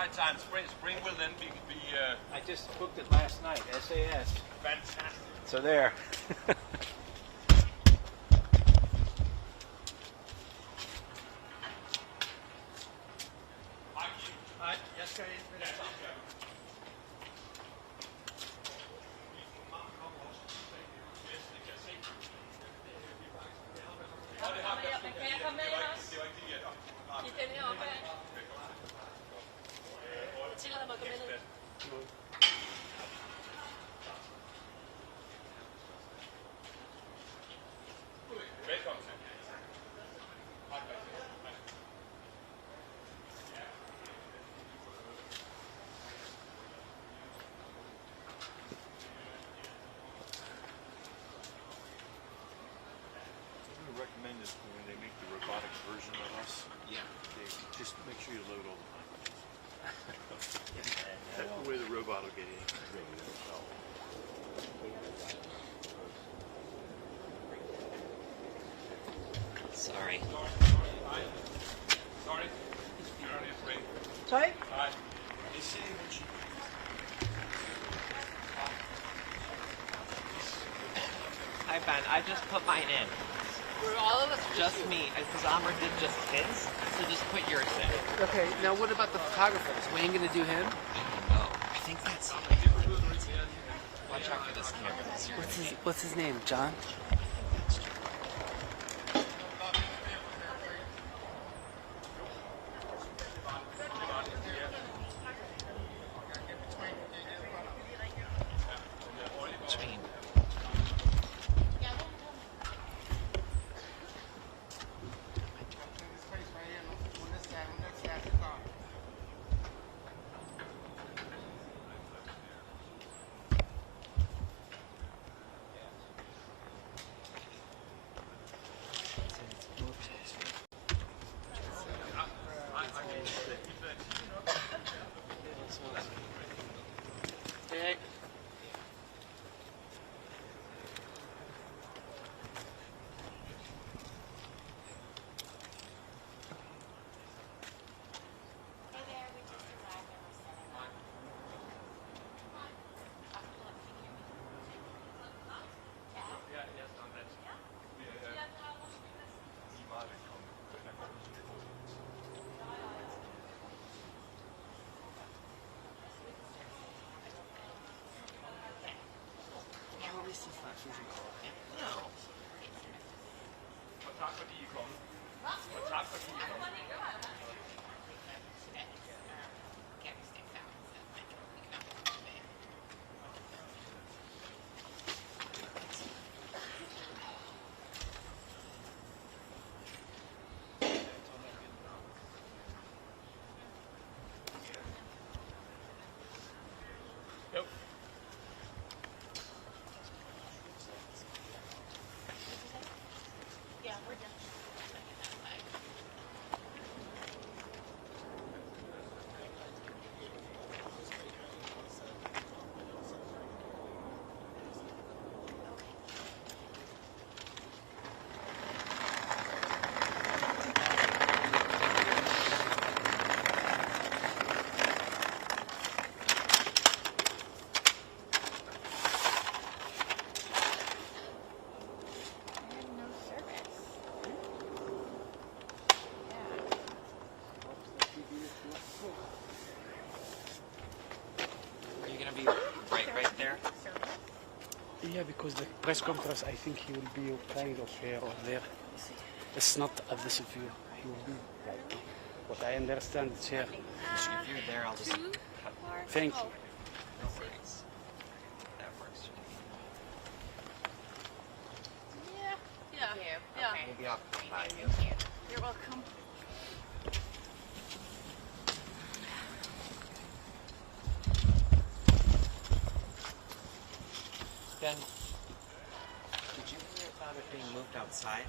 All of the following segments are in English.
right time. Spring will then be I just booked it last night. SAS. fantastic. So there. Jeg skal ind med det samme. Kan jeg komme med også? I den her opgang? Jeg tillader mig at gå med ned. Velkommen til. Recommend is when they make the robotic version of us. Yeah. They just make sure you load all the languages. That's the way the robot will get in. Sorry. Sorry. You're on your spring. Sorry? Hi. Hi, Ben. I just put mine in. Were all of us Just me. Because Amr did just his, so just put yours in. Okay, now what about the photographer? Is Wayne gonna do him? Oh, I think that's... Watch out for this camera. What's his name? John? Between. Hey. Og tak fordi I er kommet. Og tak fordi I er kommet. Jo. Yeah, we're done. Are you going to be right there? Yeah, because the press conference, I think he will be kind of here or there. It's not a visible view. He will be like, what I understand it's here. If you're there, I'll just cut. Thank you. No worries. That works. Yeah. We'll be off behind you. You're welcome. Ben, did you hear about it being moved outside?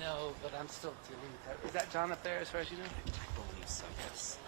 No, but I'm still dealing with that. Is that John up there as far as you know? I believe so, yes.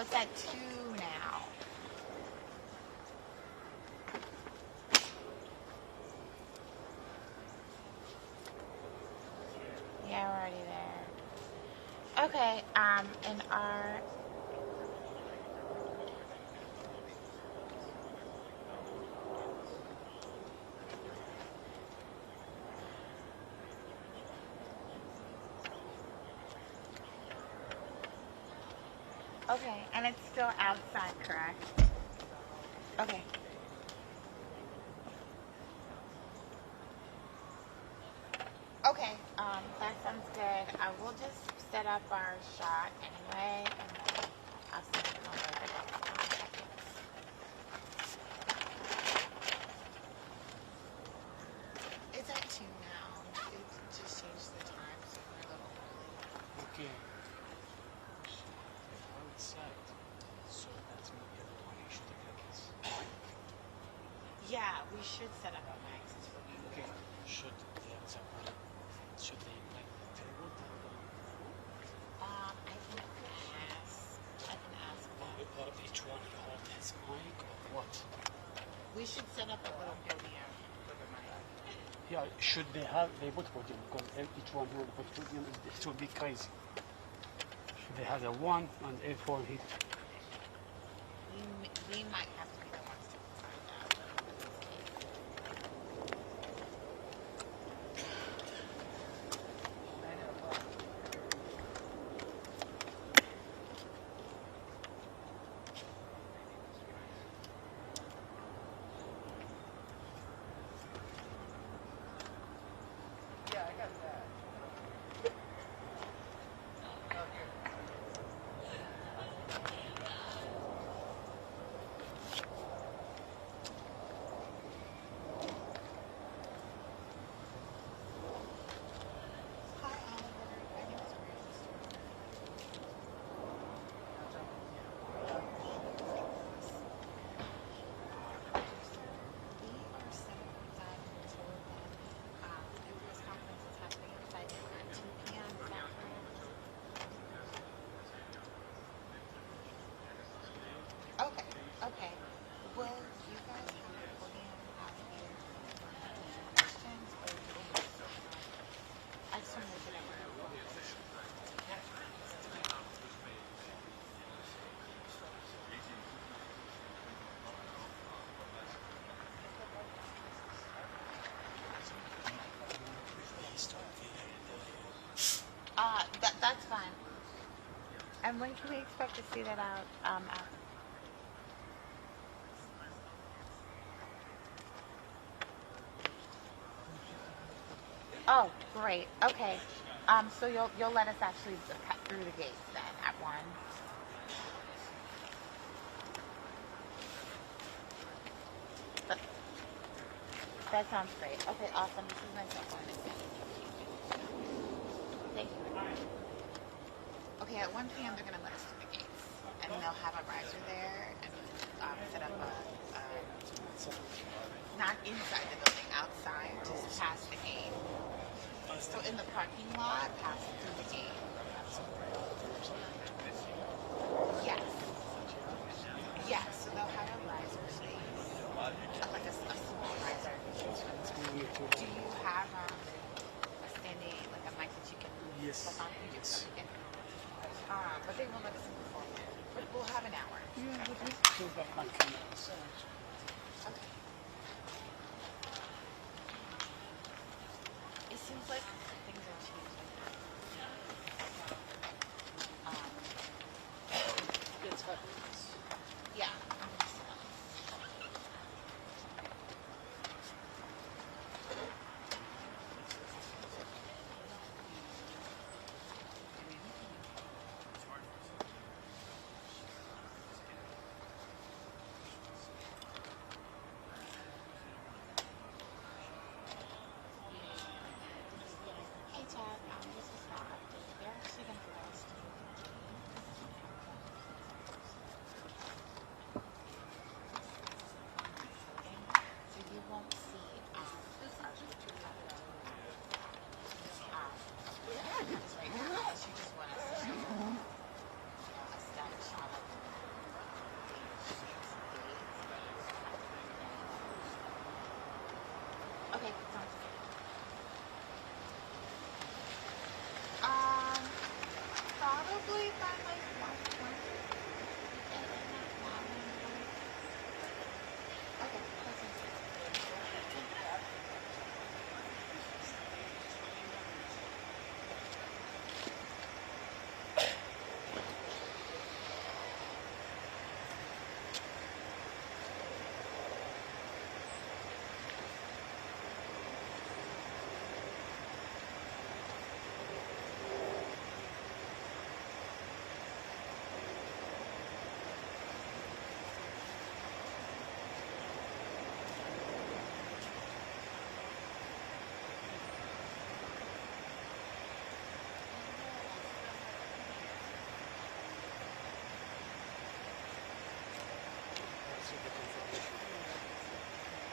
it's at 2 now. Yeah, we're already there. Okay, and our... Okay, and it's still outside, correct? Okay. Okay, that sounds good. I will just set up our shot anyway, and then I'll send it over the next 10 seconds. It's at 2 now. It just changed the time, so we're a little early. Okay. Outside. So that's not everyone should have this. Yeah, we should set up our mics. Okay. Should they have separate? Should they like the table? I can ask them. Or each one hold his mic or what? We should set up a little podium for the mic. Yeah, should they have, they put podium because each one will put podium, it will be crazy. Should they have a one and A4 here? We might have to be the ones to decide that. Hi, Oliver. My name is We are setting that until then. The press conference is happening inside at 2 p.m. Is that correct? Okay, okay. Will you guys have a podium out here for questions, or do you I just want to look at everyone. That's fine. And when can we expect to see that out? Oh, great. Okay. So you'll let us actually cut through the gates then at 1. That sounds great. Okay, awesome. This is my cell phone. Thank you. Okay, at 1 p.m. they're gonna let us through the gates, and they'll have a riser there, and set up a not inside the building, outside, just past the gate. So in the parking lot, pass through the gate. Yes. Yes. So they'll have a riser space, like a small riser. Do you have a standing, like a mic that you can Yes. click on? You do. Okay. But they won't let us in before. But we'll have an hour. Yeah, but we can go back on camera. So, Okay. It seems like things are changing. it's hot. Yeah.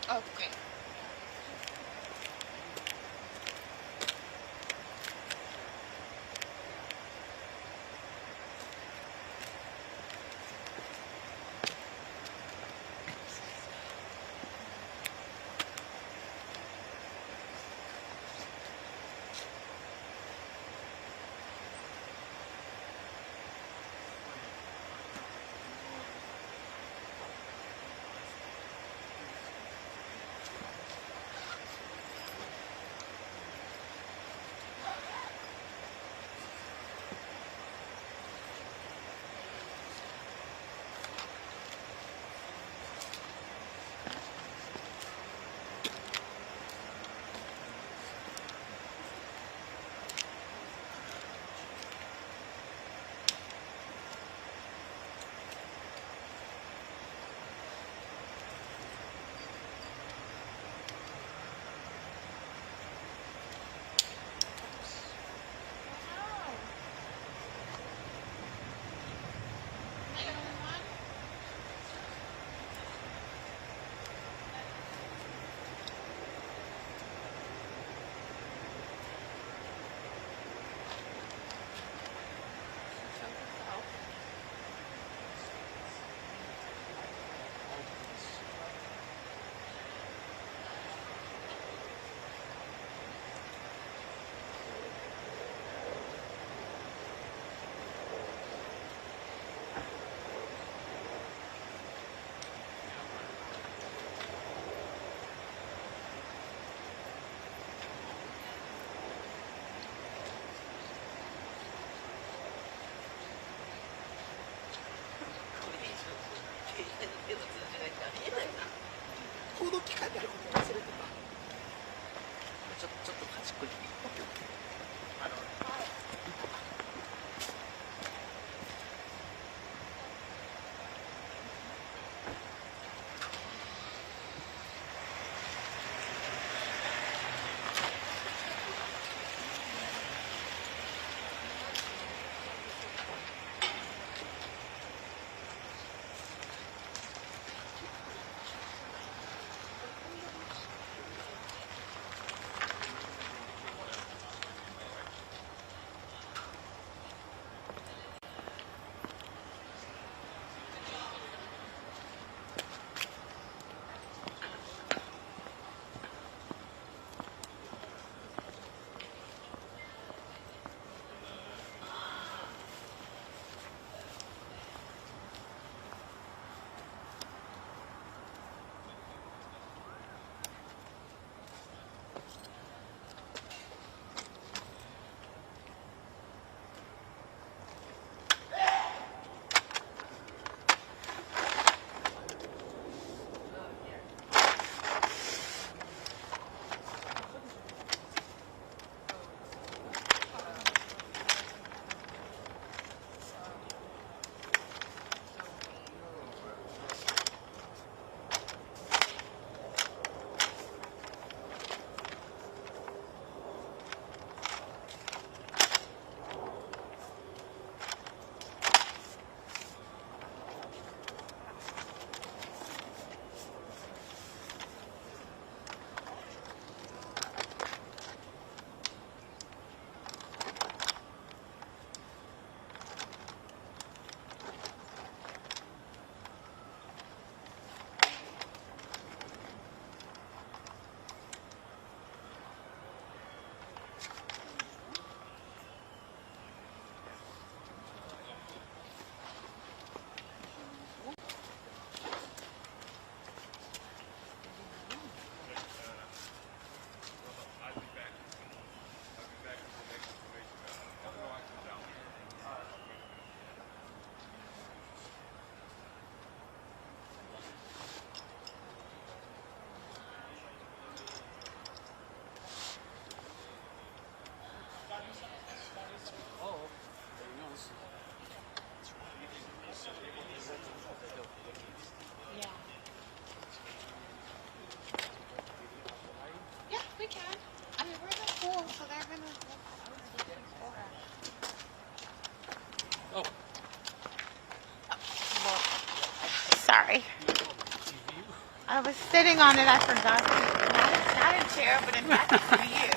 Oh, great. Sorry. I was sitting on it. I forgot. Not a chair, but in fact, it's for you.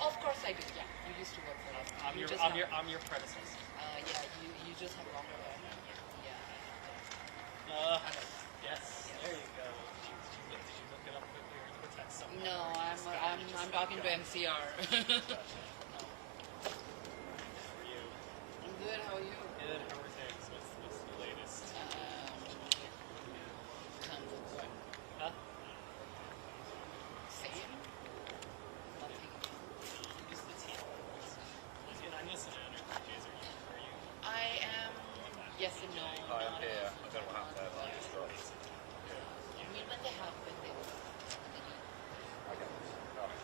Of course I do. Yeah, you used to work for us. I'm your predecessor. Yeah, you just have longer hair. Yeah. Yes. There you go. Did you look it up quickly or you text someone? No, I'm talking to MCR. For you. I'm good. How are you? Good. How are things? What's the latest? Tons of work. Huh? Same. Nothing. Who's the team? I'm listening. Are you? I am. Yes and no. I am here. I don't know what happened there, but I just dropped. I mean, when they have, when they need. Okay. Right.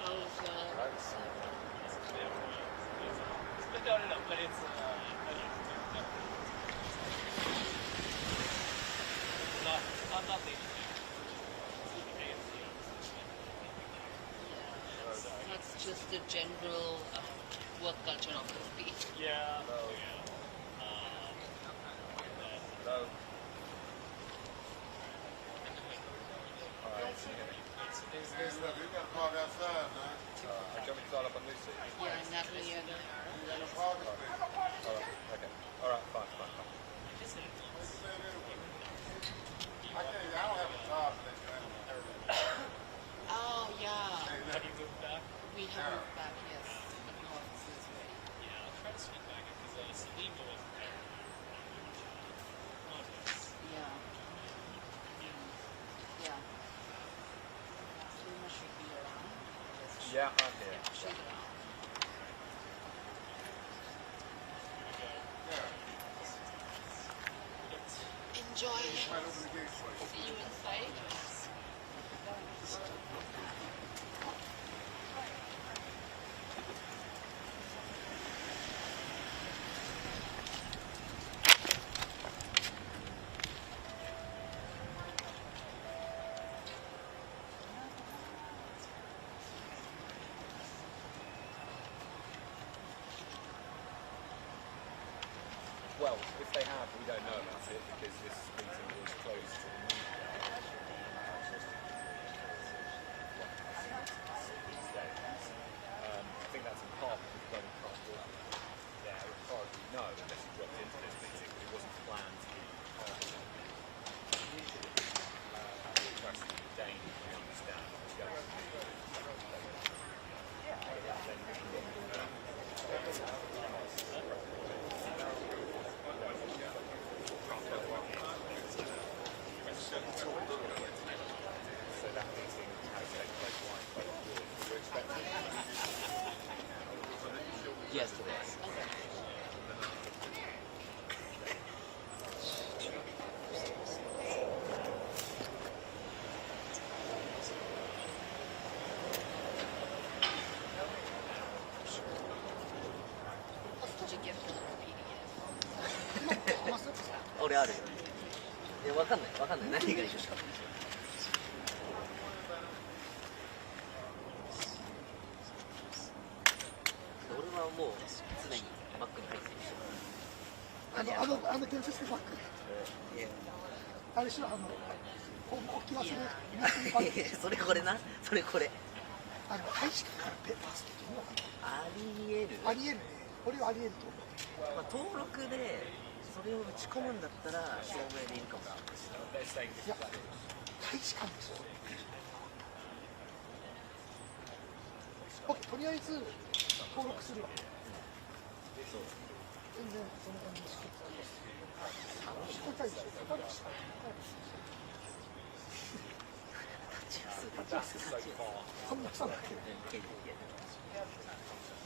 How's No, but it's not the That's just the general work culture of the speech. Yeah. Hello. There's the, Do you want me to dial up on Lucy? yeah, Natalie and Alright, okay. Alright, fine. oh yeah, Have you moved back? we have moved back. Yes, the new office is ready. Yeah, I'll try to swing back because Salima wasn't there. Yeah. Yeah. Salima should be around. Yeah, I'm here. Yeah, she's around. Enjoy. See you inside. Well, if they have, we don't know about it because this meeting was closed to the media. I think that's in part because Donald Trump wasn't there, as far as we know, unless he dropped into this meeting, but it wasn't planned to be part of it. The request from Dane, we understand, was going to be. Yes, it is. Did you give them a PDF? 俺あるよ。いや、わかんない。何がいいですか。俺はもう常にバッグに入ってるし。あの伝説のバッグ。いやあれしろ、置き忘れ。それこれな。それこれ。大使館からペーパースケートいいのかありえる。な。ありえるね。俺はありえると思う。まあ、登録でそれを打ち込むんだったら証明でいいかもしれない。いや、大使館でしょ。とりあえず登録するわ。全然その感じで仕込みたいんだよ。そんなさなくて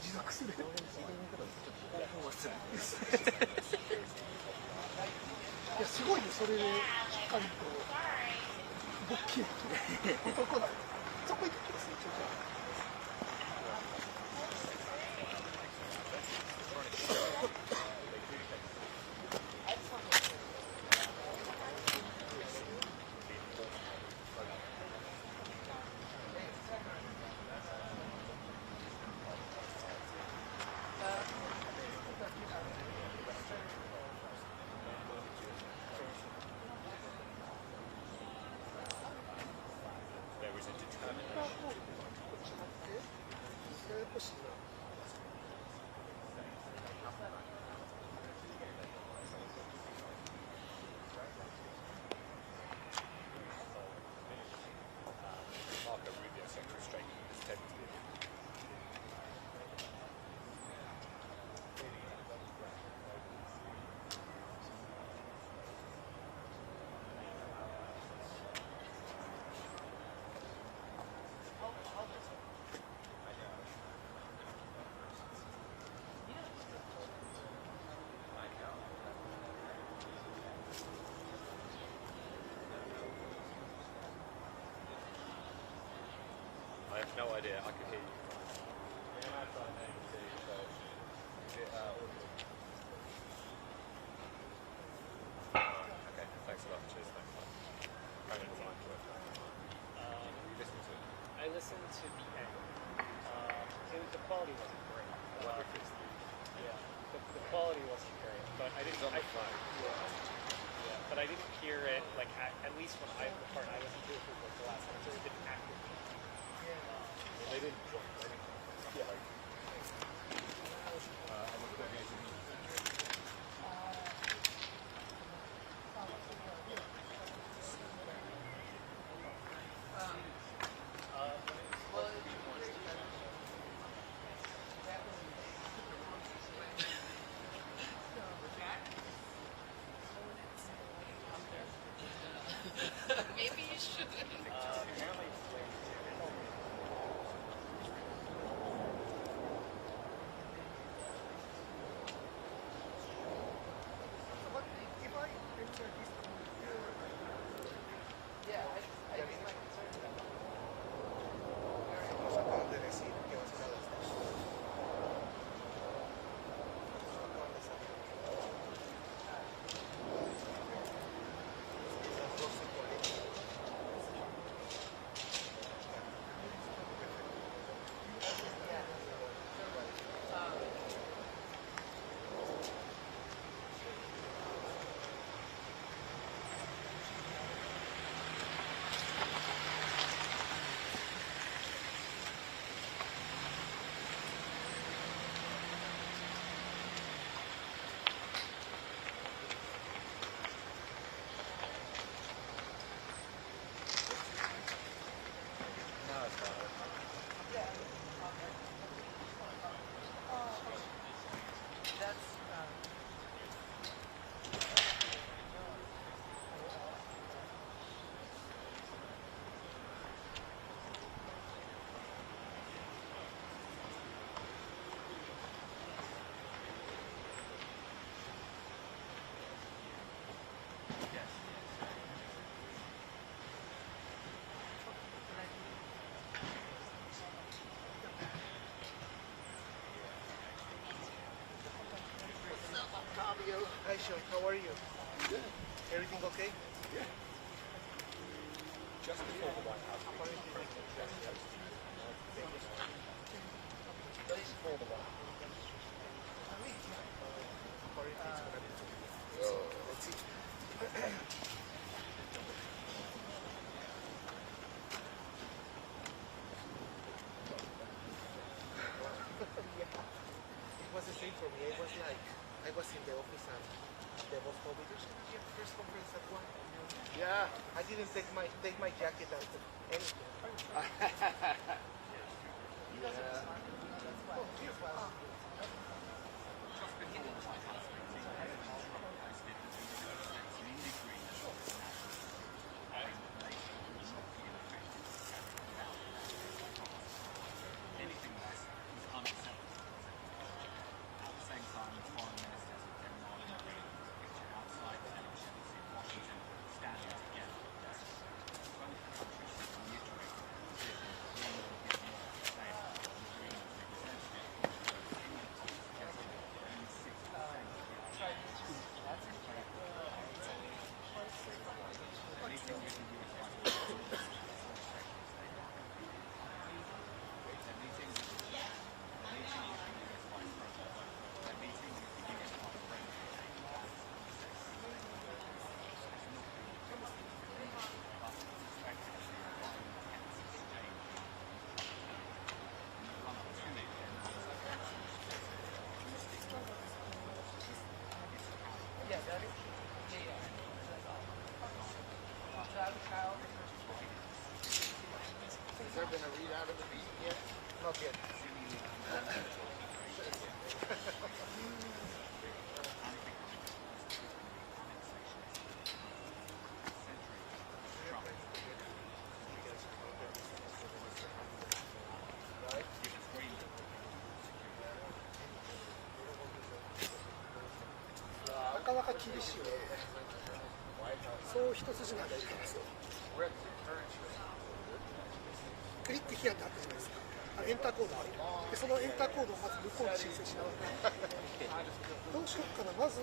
持続する。いや、すごいね、それでしっかりとボッキリ男だ。そこ行ってください。Marco Rubio sector straight is 10 to the I have no idea. I could hear you. Okay, thanks a lot. Cheers. Thanks. Kind of designed to it. You listen to it. I listened to the end. The quality wasn't great. I wonder if it's Yeah, the quality wasn't great, but I didn't. on the phone. Yeah, but I didn't hear it like at least when the part I listened to it was like the last time, so it didn't actively. They didn't drop. They didn't. Yeah. Like, mission. How are you? Good. Everything okay? Yeah. Just before the White House meeting, President Trump hosted just before the White House. Let's see. Yeah. It was the same for me. I was like, I was in the office and the boss told me, there's going to be a press conference at 1. Yeah. I didn't take my jacket and anything. Has there been a readout of the meeting yet? Not yet.なかなか厳しいね。そう一筋縄でいかないですよ。クリックヒアってあったじゃないですか。エンターコードある。で、そのエンターコードをまず向こうに申請しながら。どうしようかな、まず。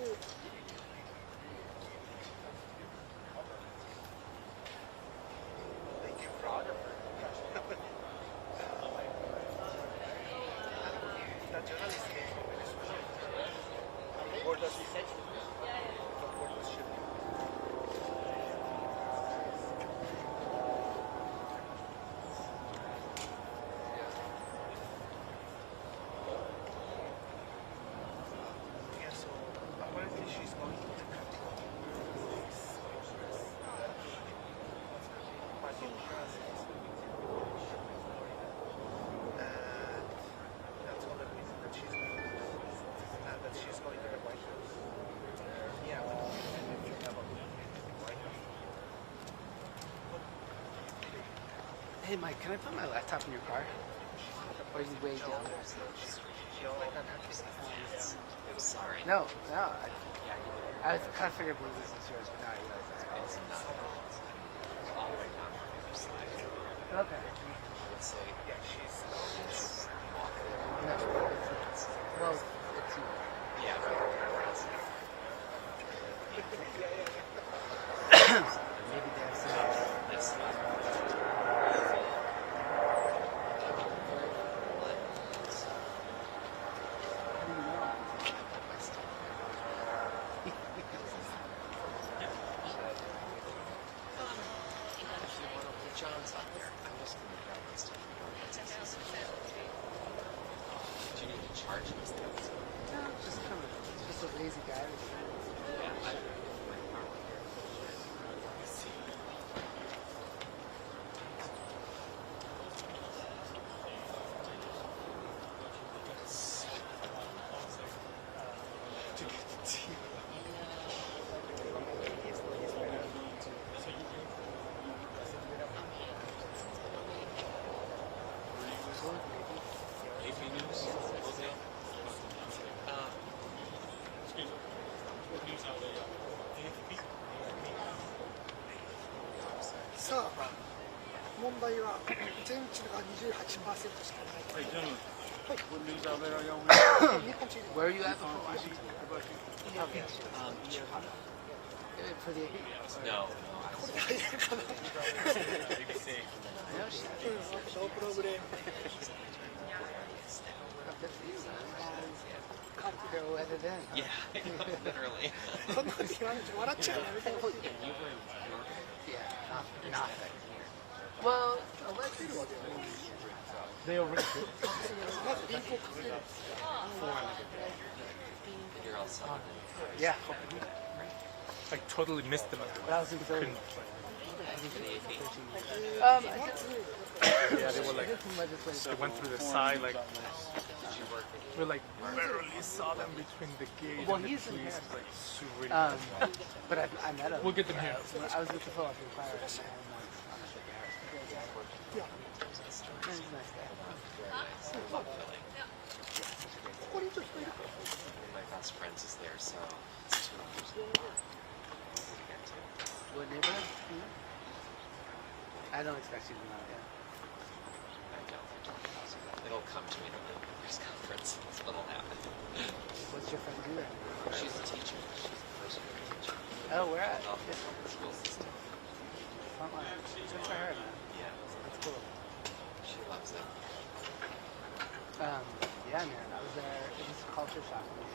Hey Mike, can I put my laptop in your car? Or are you way down there? Sorry. No. I was kind of figured this is yours, but now I realize that's It's not. It's all the way down the other side. okay. I would say it's walking. No, well, it's you. Yeah. Maybe there's some. It's not. John's up there. I'm just going to grab my stuff and go get some stuff. Do you need to charge these things? No, just a lazy guy. Yeah, I my car right here.さあ、問題は全地が28%しかない。はい、日本地理 Where are you at before Washington? Okay. For the AP? No. No shit. Go weather then. Yeah, literally. Yeah, nothing. Well, they already did. You're all set. Yeah. I totally missed them. But I was in third. Yeah, they were like, they went through the side, like, we like barely saw them between the gate Well, and the he's in trees. Paris. Like, super. But I met him. We'll get them here. I was with the Philadelphia Fire. He's a nice guy. My best friends is there, so it's 2 hours. What neighborhood? I don't expect you to know yet. I don't. It'll come to me in the press conference. That's what'll happen. What's your friend do there? She's a teacher. She's the first year teacher. Oh, where at? Well, school system. Frontline. Good for her, man. Yeah, That's cool. she loves it. Yeah, man. I was there. It was a culture shock for me.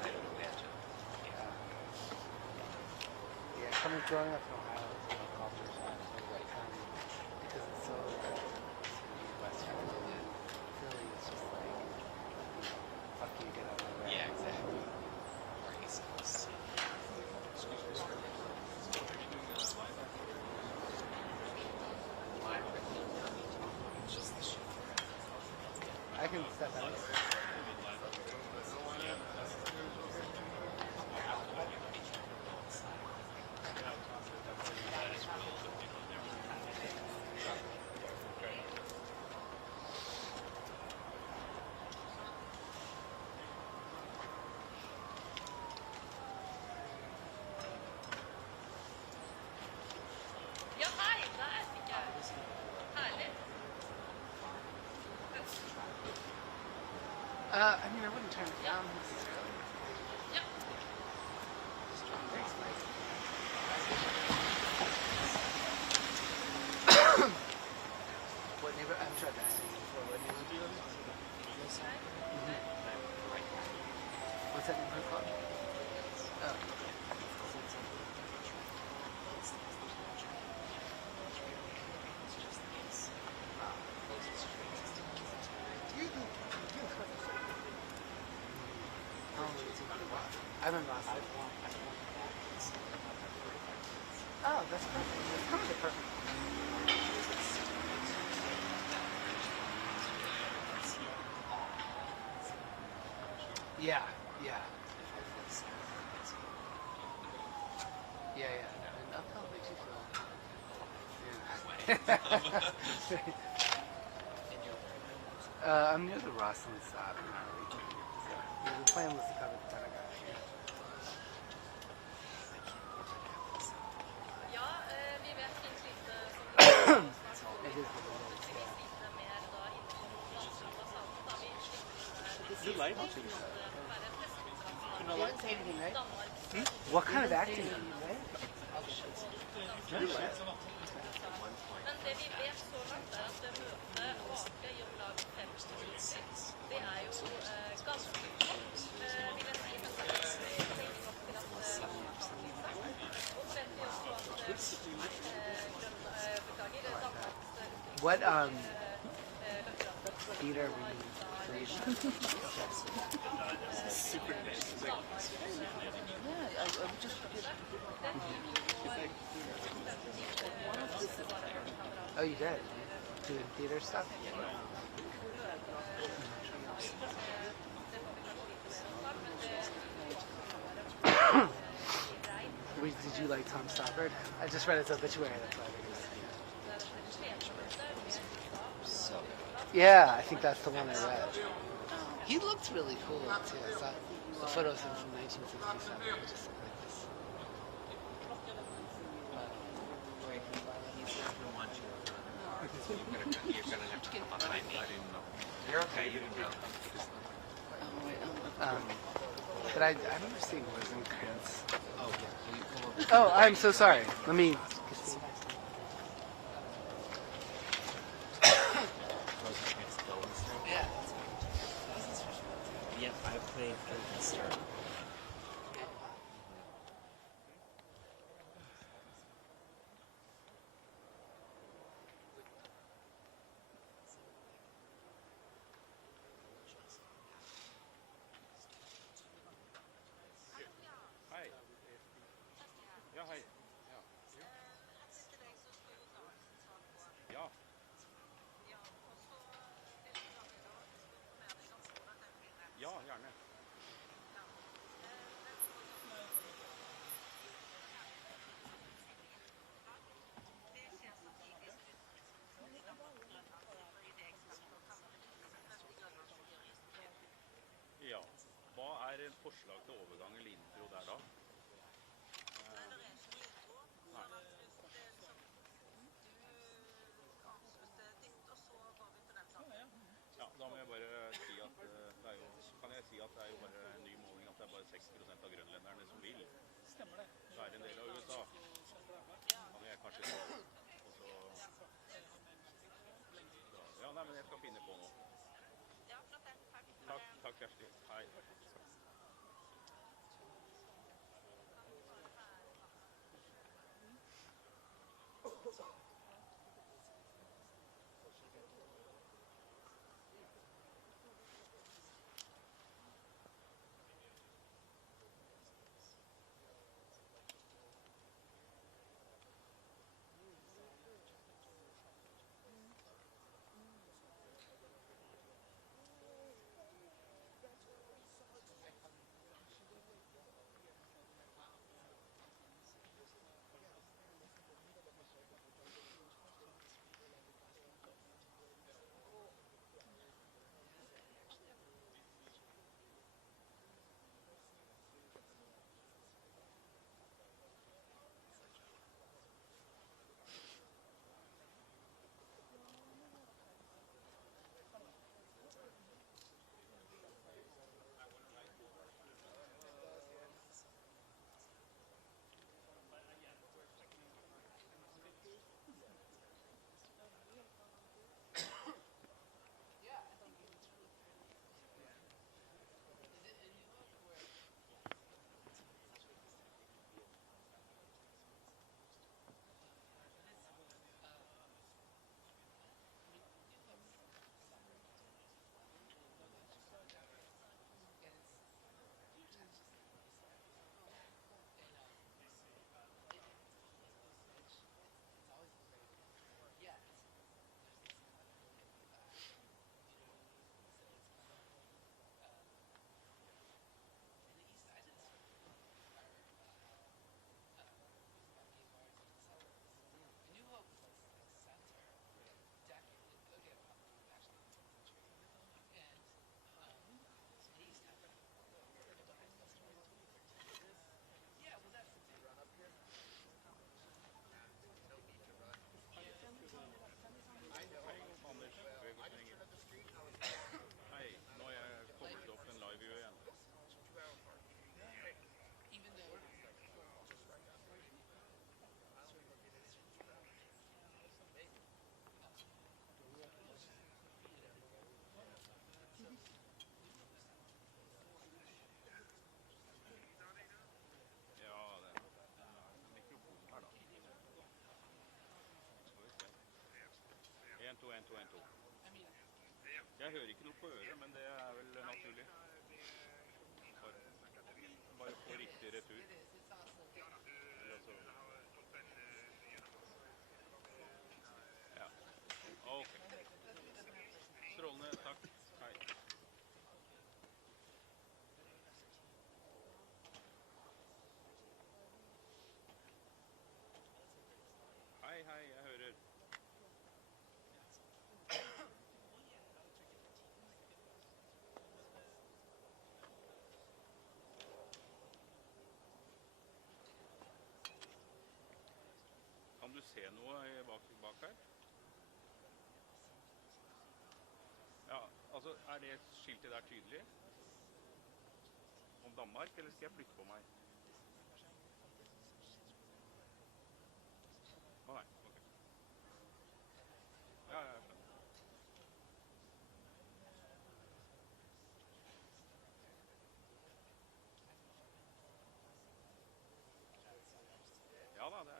I don't imagine. Yeah, growing up in Ohio, it's a culture shock. Because it's so Western. Philly is just like, fuck you, get out of the way. Yeah, exactly. Or East Coast. I can step out. Ja, hej! Där fick jag. Härligt. I mean, I wouldn't turn it down necessarily. Ja. Thanks, Mike. What neighbor? I'm sure I've asked you before. What neighborhood do you live in? What's that neighborhood called? Oh. I remember last time. Oh, that's perfect. That's kind of perfect. Yeah, yeah. Yeah, yeah. And uphill makes you feel. Yeah. I'm near the Rosslyn stop. The plan was to cover the Pentagon here. Ja, vi vet inte lite som It is what it is, yeah. lite mer då inför landskap och sånt. Då vi slipper You like färre presskonferenser. You didn't say anything, right? What kind of acting are you, right? Men det vi vet så langt er at det møtet vaker i om lag 5 minutter. Det er jo ganske kort. Vil jeg si, men det er veldig nok til at og så vet vi også at beklager, Danmarks What theater were you trained in? Super nice. It's like, Yeah, I would just Oh, you did? Doing theater stuff? Did you like Tom Stoppard? I just read his obituary, that's why I So Yeah, I think that's the one I read. He looked really cool, too. I saw the photos of him from 1967. He just looked like this. you're gonna have to come up behind me. You're okay. You didn't know. But I remember seeing Rosencrantz. Oh, yeah. Can you pull over? Oh, I'm so sorry. Let me. Rosencrantz Guildenstern? Yeah. Yep, I played Guildenstern. Hei. Ja, hei. Ja. Ja. Ja, gjerne. Ja. Hva er et forslag til overgang eller intro der da? Nei. Ja, da må jeg bare si at det er jo, kan jeg si at det er jo bare en ny måling at det er bare 60% av grønlenderne som vil. Stemmer det. Så er det en del av USA. Kan jeg kanskje ta, og så... Ja, nei, men jeg skal finne på noe. Takk Kjersti. Hei. En, to. Jeg hører ikke noe på øret, men det er vel naturlig. Bare få riktig retur. Ja. Ok. Strålende, takk. Hei. Hei, jeg hører. Kan du se noe bak her? Ja, altså, er det skiltet der tydelig? samme ark, eller skal jeg flytte på meg? Å nei, ok. Ja, jeg skjønner. Ja da, det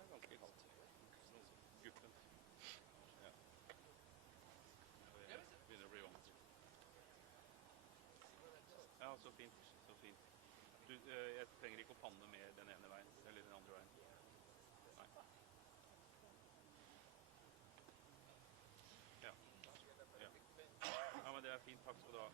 er ganske kaldt. Sånn guppen. Ja. Jeg begynner å bli vant. Ja, så fint, så fint. Du, jeg trenger ikke å panne mer den ene veien, eller den andre veien. Nei. Ja. Ja. Ja, men det er fint. Takk skal du ha.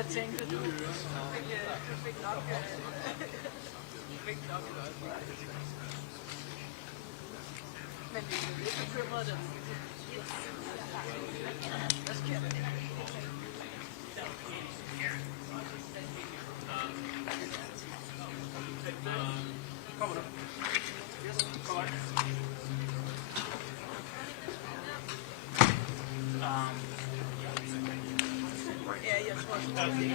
Jeg tænkte, du fik nok men vi er lidt bekymrede. Hvad sker der? Kommer du? Kommer du? Ja, jeg tror også, det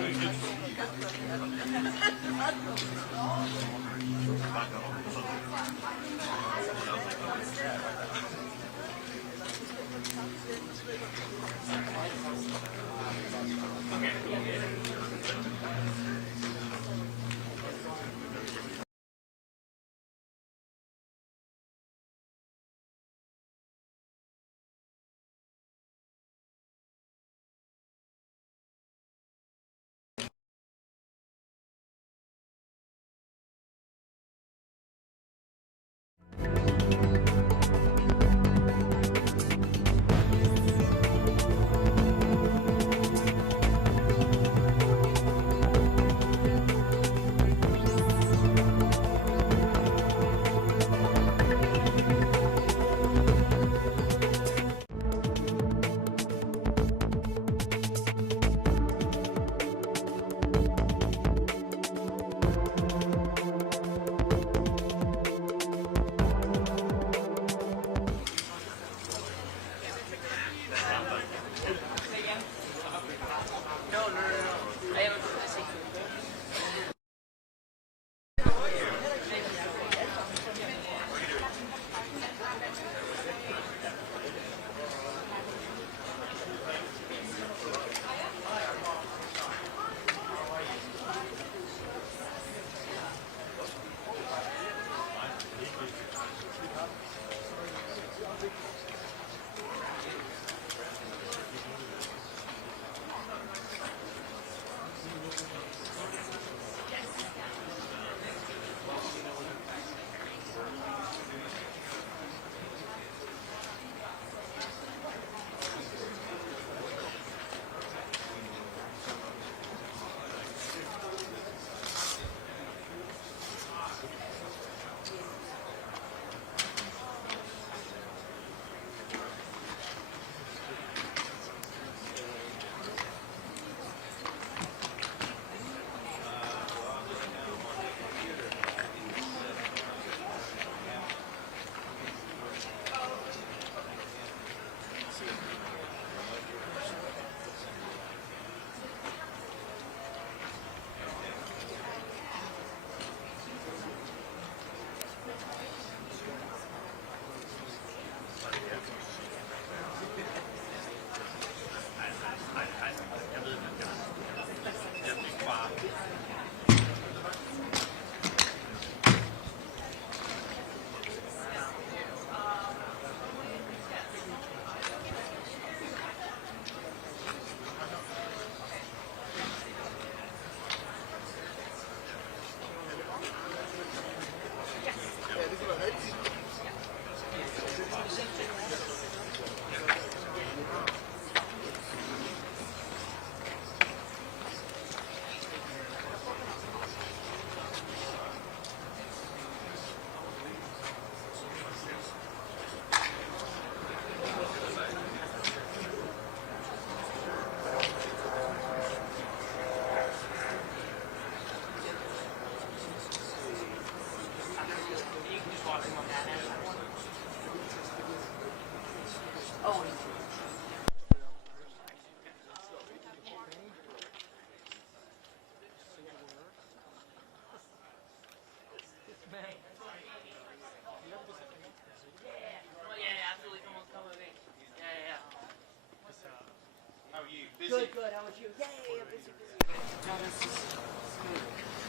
Good, good. How about you? Yay, I'm busy, busy. No, this is good.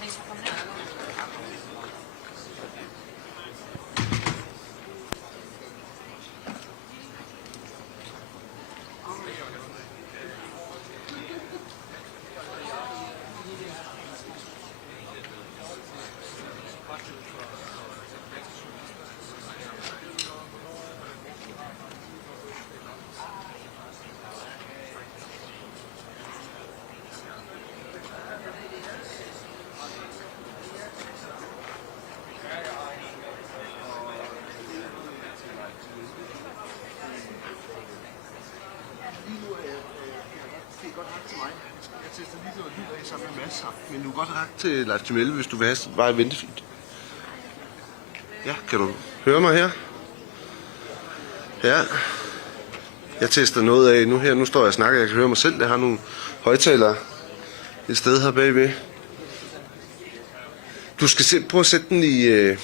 Thanks for coming out. Masser. Men du kan godt række til Lars Jamel, hvis du vil have bare et ventefint. Ja, kan du høre mig her? Ja. Jeg tester noget af nu her. Nu står jeg og snakker. Jeg kan høre mig selv. Jeg har nogle højtalere et sted her bagved. Du skal prøve at sætte den i...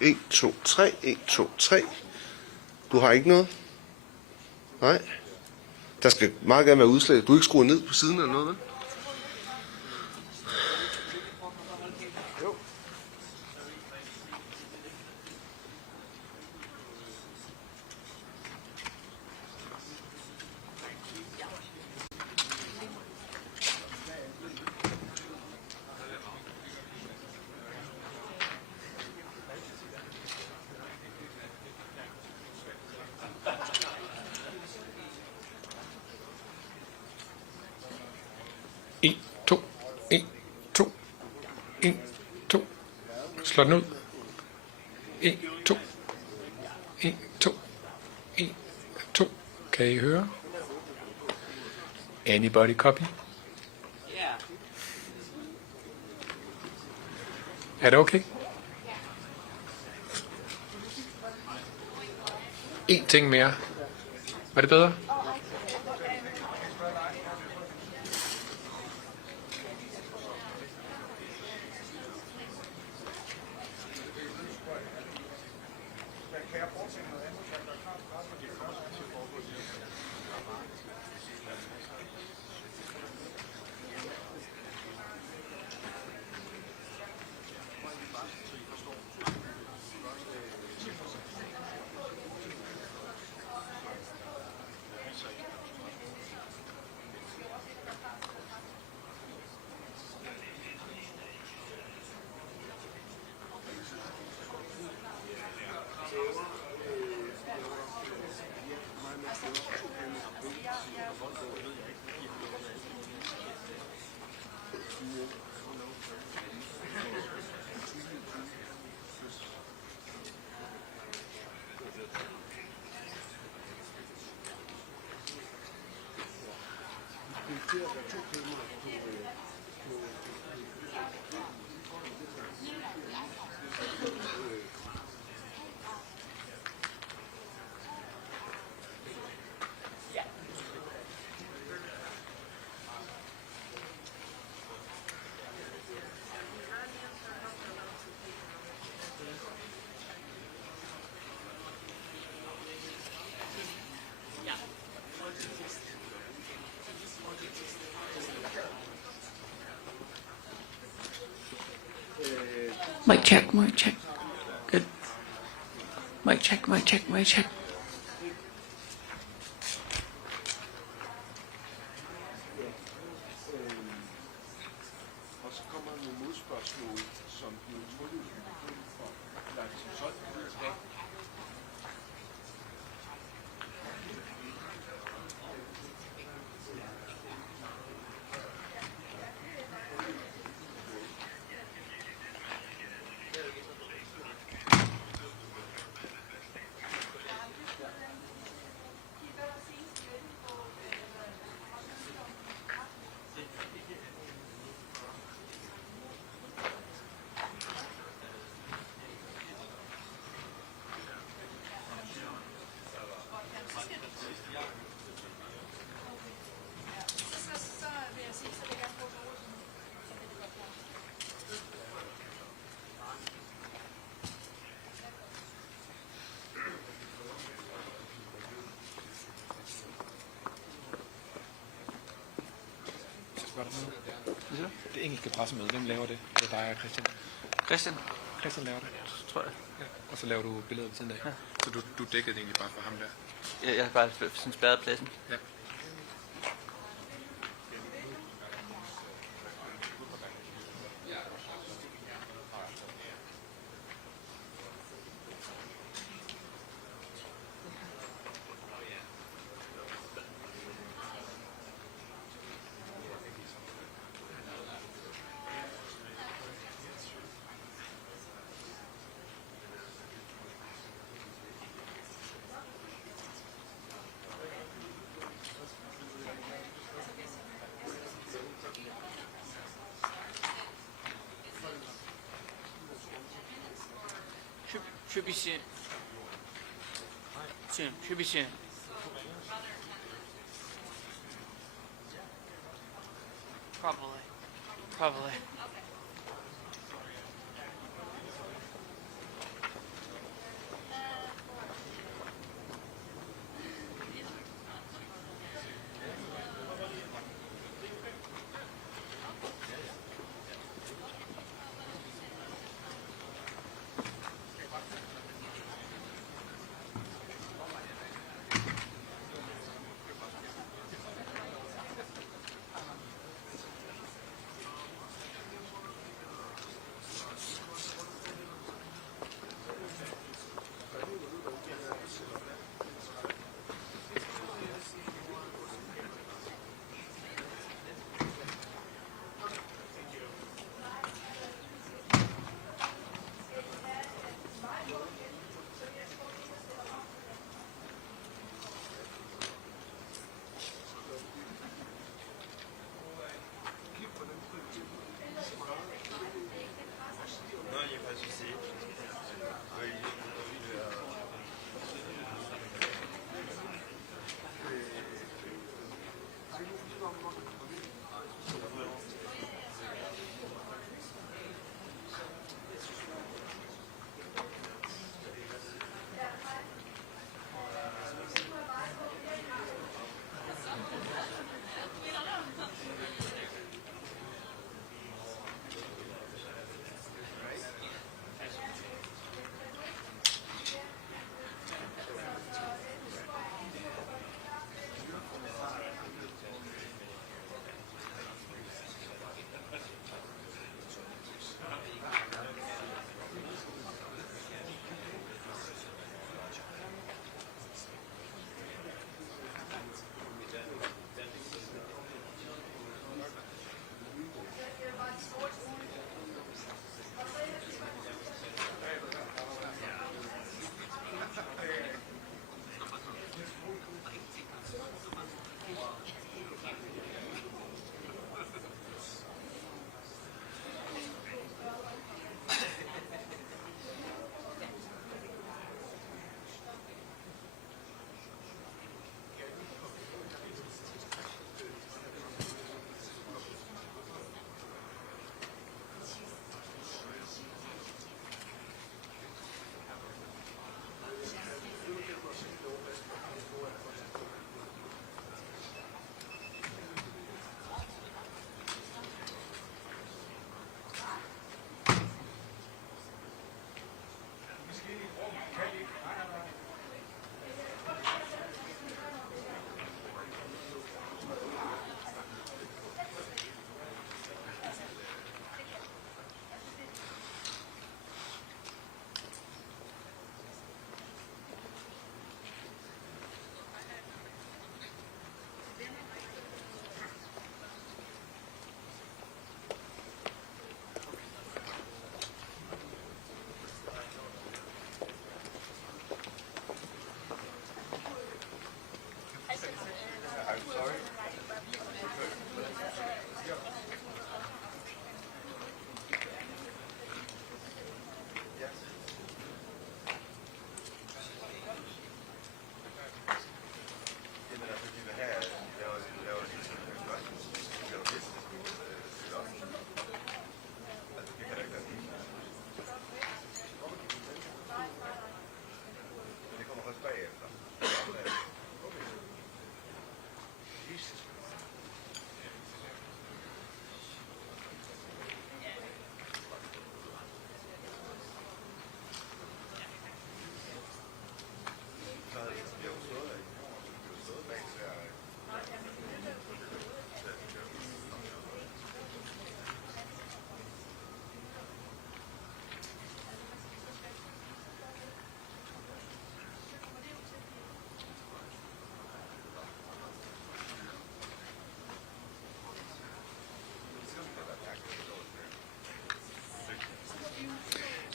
En, to, tre. 1, 2, 3. Du har ikke noget? Nej. Der skal meget gerne være udslag. Du er ikke skruet ned på siden eller noget, vel? Jo. Slå den ud. 1, 2. 1, 2. 1, 2. Kan I høre? Anybody copy? Ja. Er det okay? En ting mere. Var det bedre? Mic check, mic check. Good. Mic check, mic check, mic check. Og så kommer nogle modspørgsmål, som du utroligt for. Der er som sådan, du ved have. var der noget. Det engelske pressemøde, hvem laver det? Det er dig og Christian. Christian, Christian laver det. tror jeg. Ja. Og så laver du billeder ved siden af. Ja. Så du dækkede det egentlig bare for ham der. Jeg har bare sådan spærret pladsen. Ja. Should be soon. Soon. Should be soon. Probably.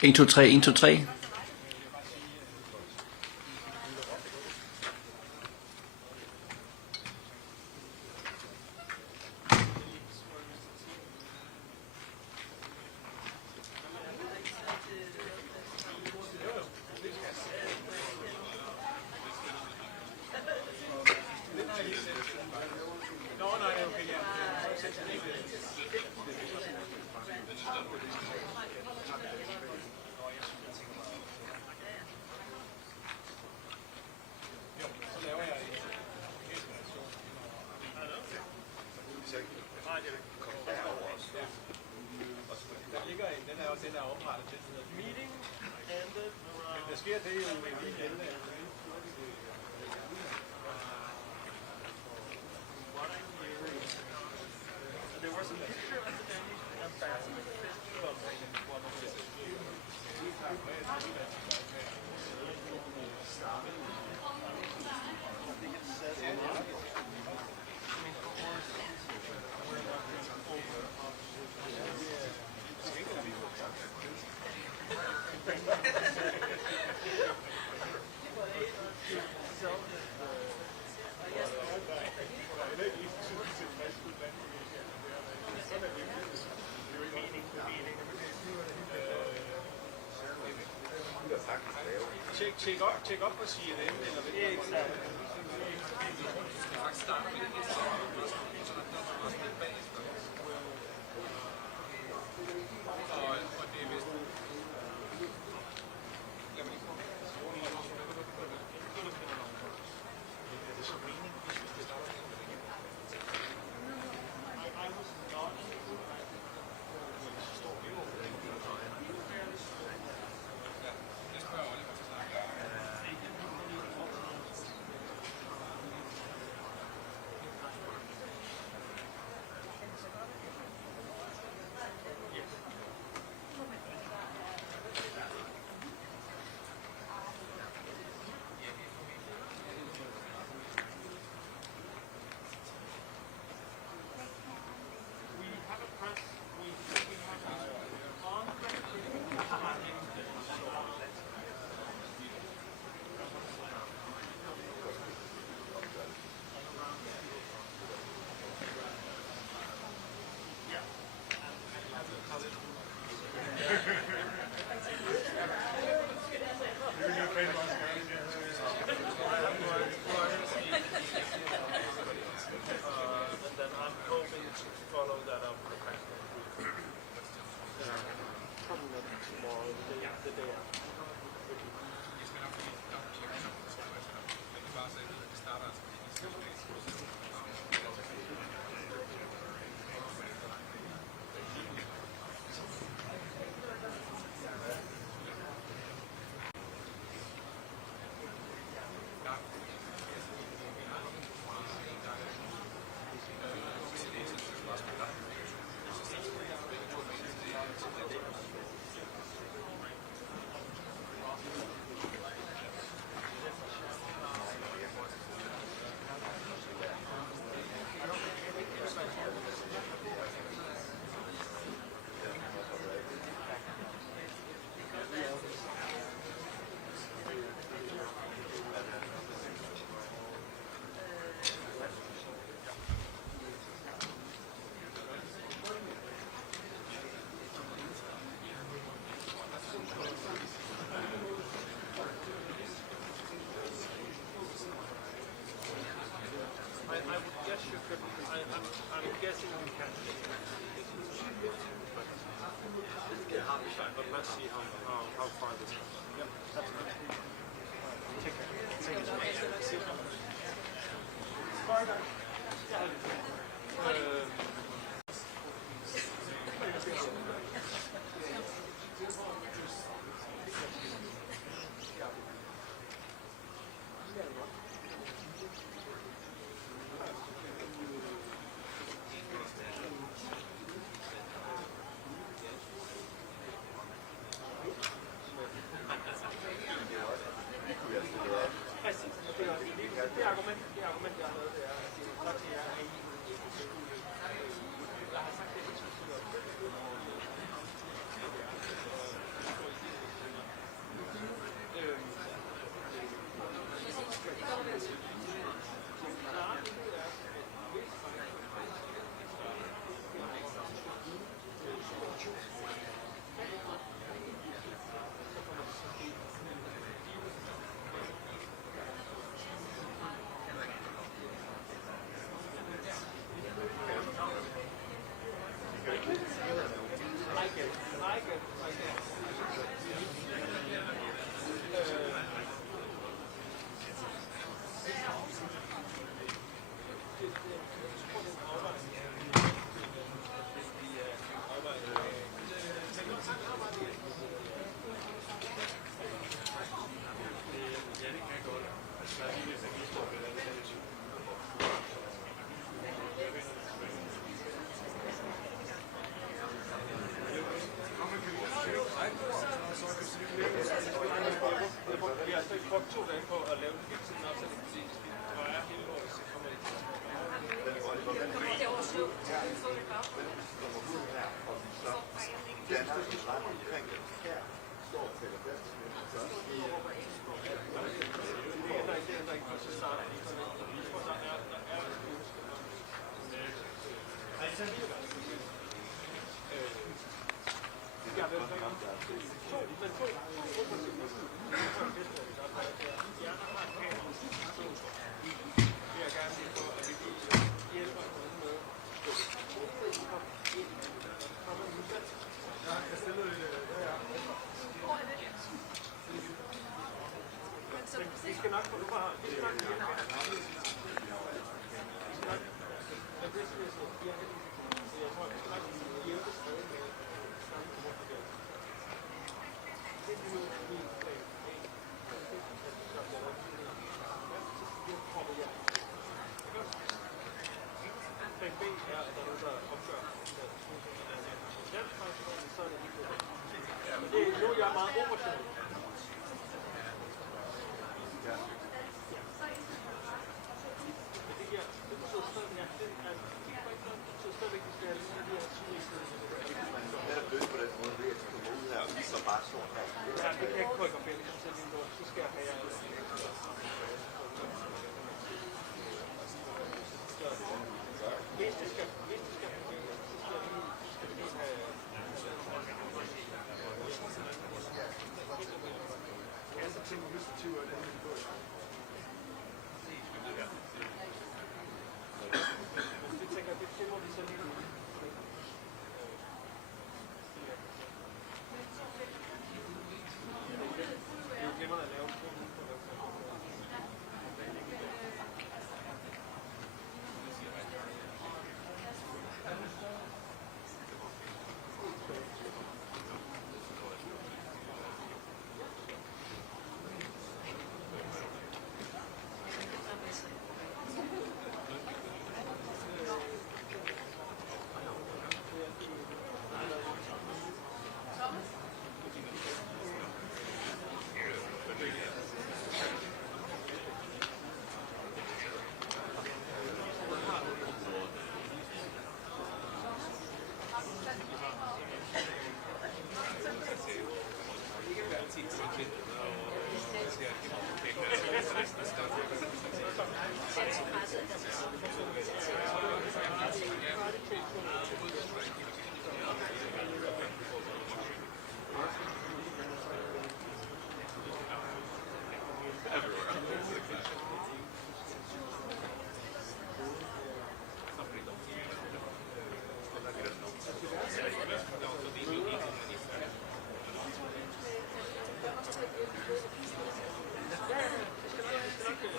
1, 2, 3, 1, 2, 3. Tjek op på CNN eller hvad?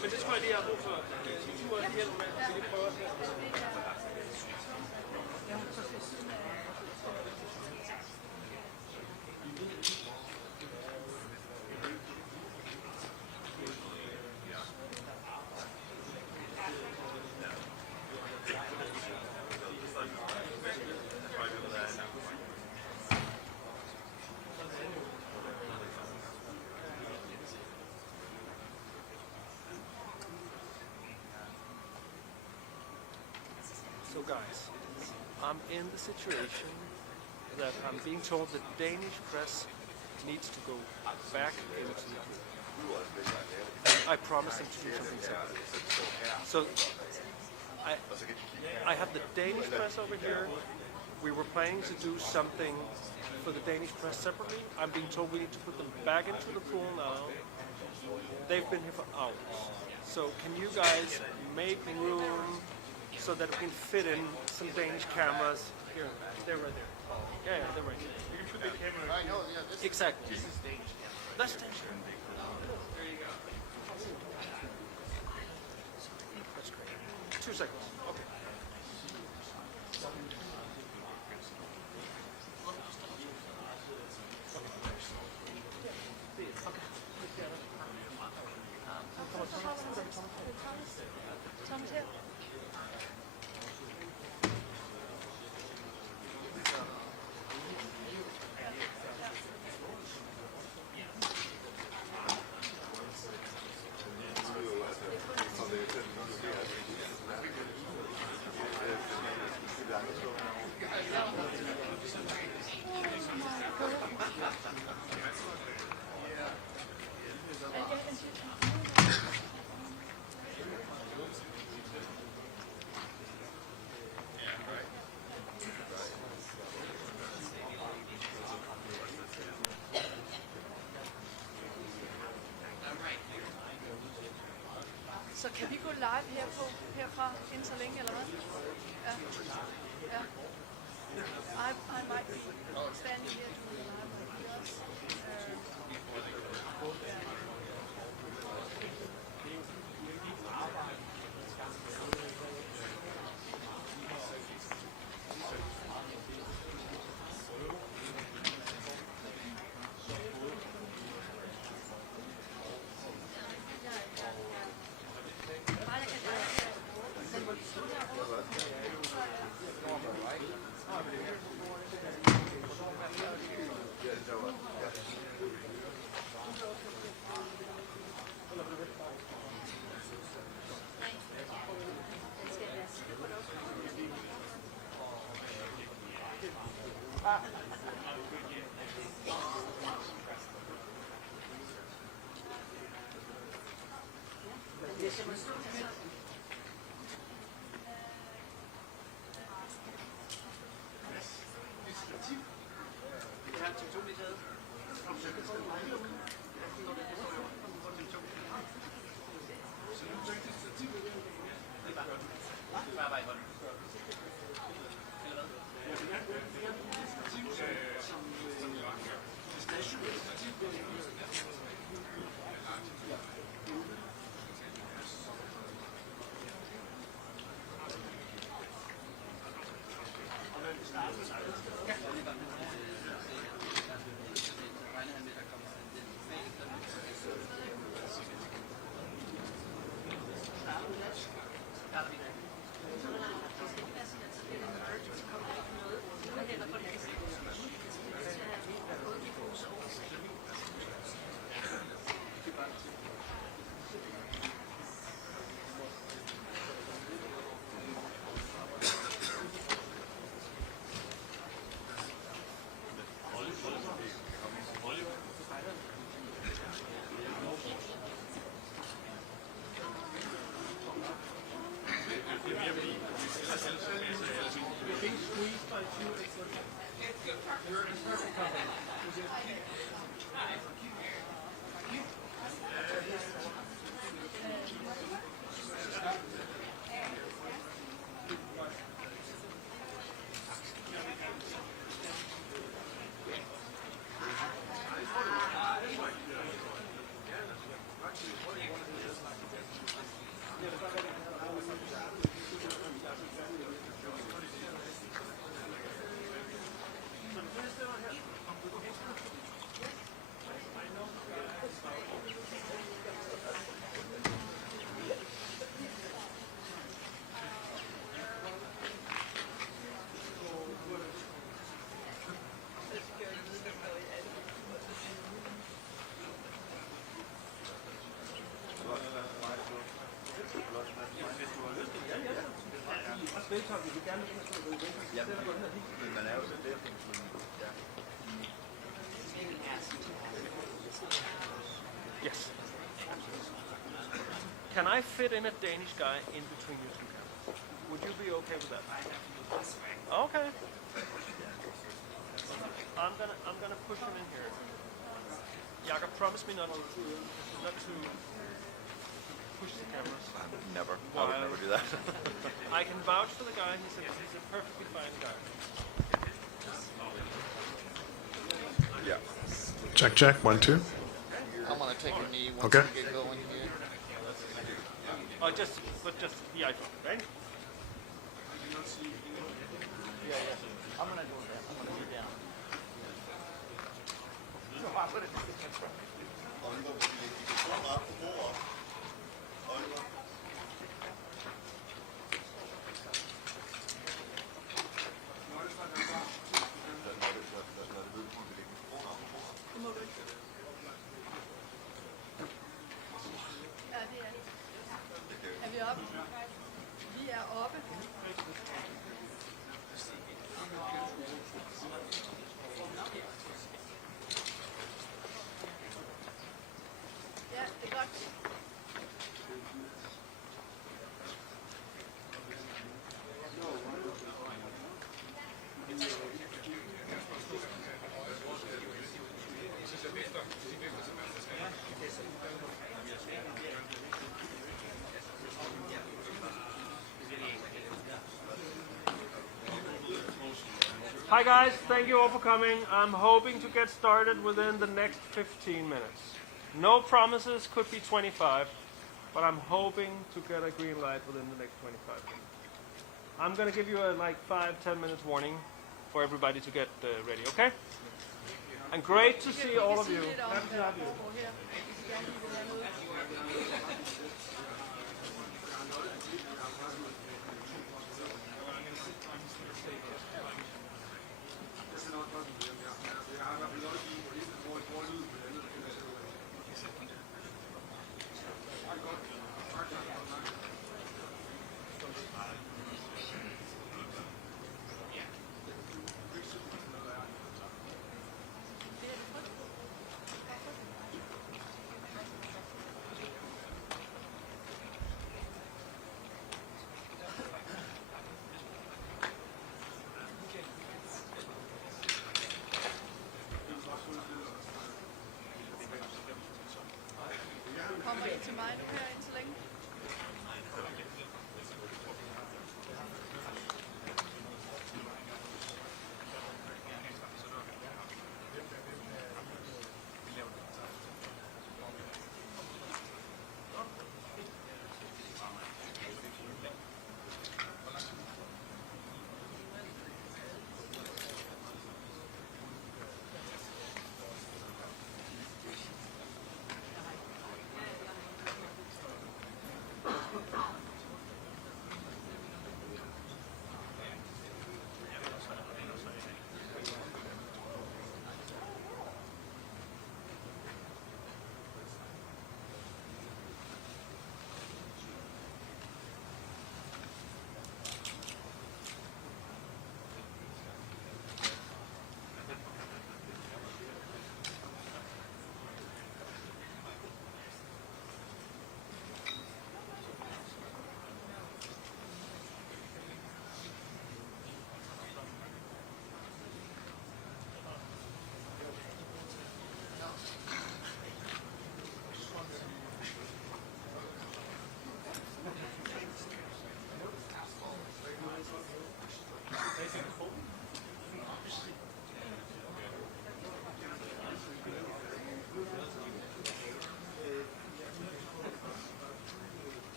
Men det tror jeg lige, jeg har brug for. Du må lige hjælpe med, at vi lige prøver at se. So guys, I'm in the situation that I'm being told the Danish press needs to go back into the pool. I promised them to do something separate. So I have the Danish press over here. We were planning to do something for the Danish press separately. I'm being told we need to put them back into the pool now. They've been here for hours. So can you guys make room so that we can fit in some Danish cameras? Here, they're right there. Yeah, they're right there. You can put the camera. I know, yeah. Exactly. This is Danish. That's Danish. There you go. That's great. 2 seconds. Okay. Thomas her. Så kan vi gå live herfra inden så længe, eller hvad? Ja. Ja. I might be standing here doing the live like this. Yes. Can I fit in a Danish guy in between you two cameras? Would you be okay with that? Okay. I'm gonna push him in here. Jakob, promise me not to push the cameras. I would never do that. I can vouch for the guy. He's a perfectly fine guy. Yeah. Check, check. 1, 2. I want to take a knee once Okay. we get going here. Or just the iPhone, right? Yeah. I'm gonna go there. I'm gonna sit down. No, I'm gonna sit in front. Ja, det er. Er vi oppe? Vi er oppe. Ja, det er godt. Hi guys, thank you all for coming. I'm hoping to get started within the next 15 minutes. No promises, could be 25, but I'm hoping to get a green light within the next 25 minutes. I'm gonna give you a 5-10 minutes warning for everybody to get ready, okay? And great to see all of you. Happy to have you. Kommer I til mig nu her indtil længe?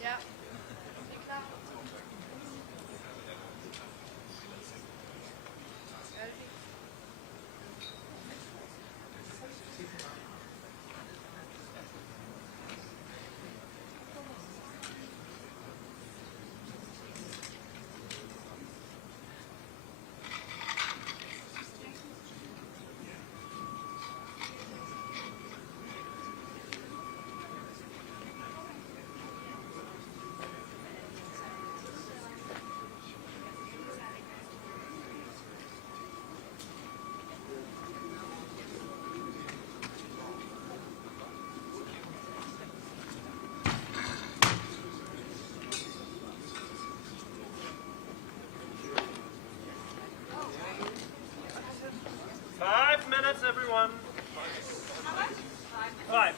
Ja, det er klart. Altid. Minutes, everyone. 5.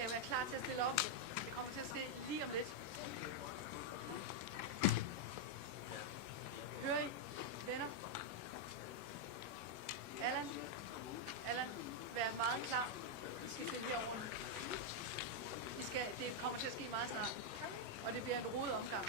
skal være klar til at stille op. Det kommer til at ske lige om lidt. Hører I, venner? Allan, vær meget klar. I skal stille herovre nu. Det kommer til at ske meget snart. Og det bliver en rodet omgang.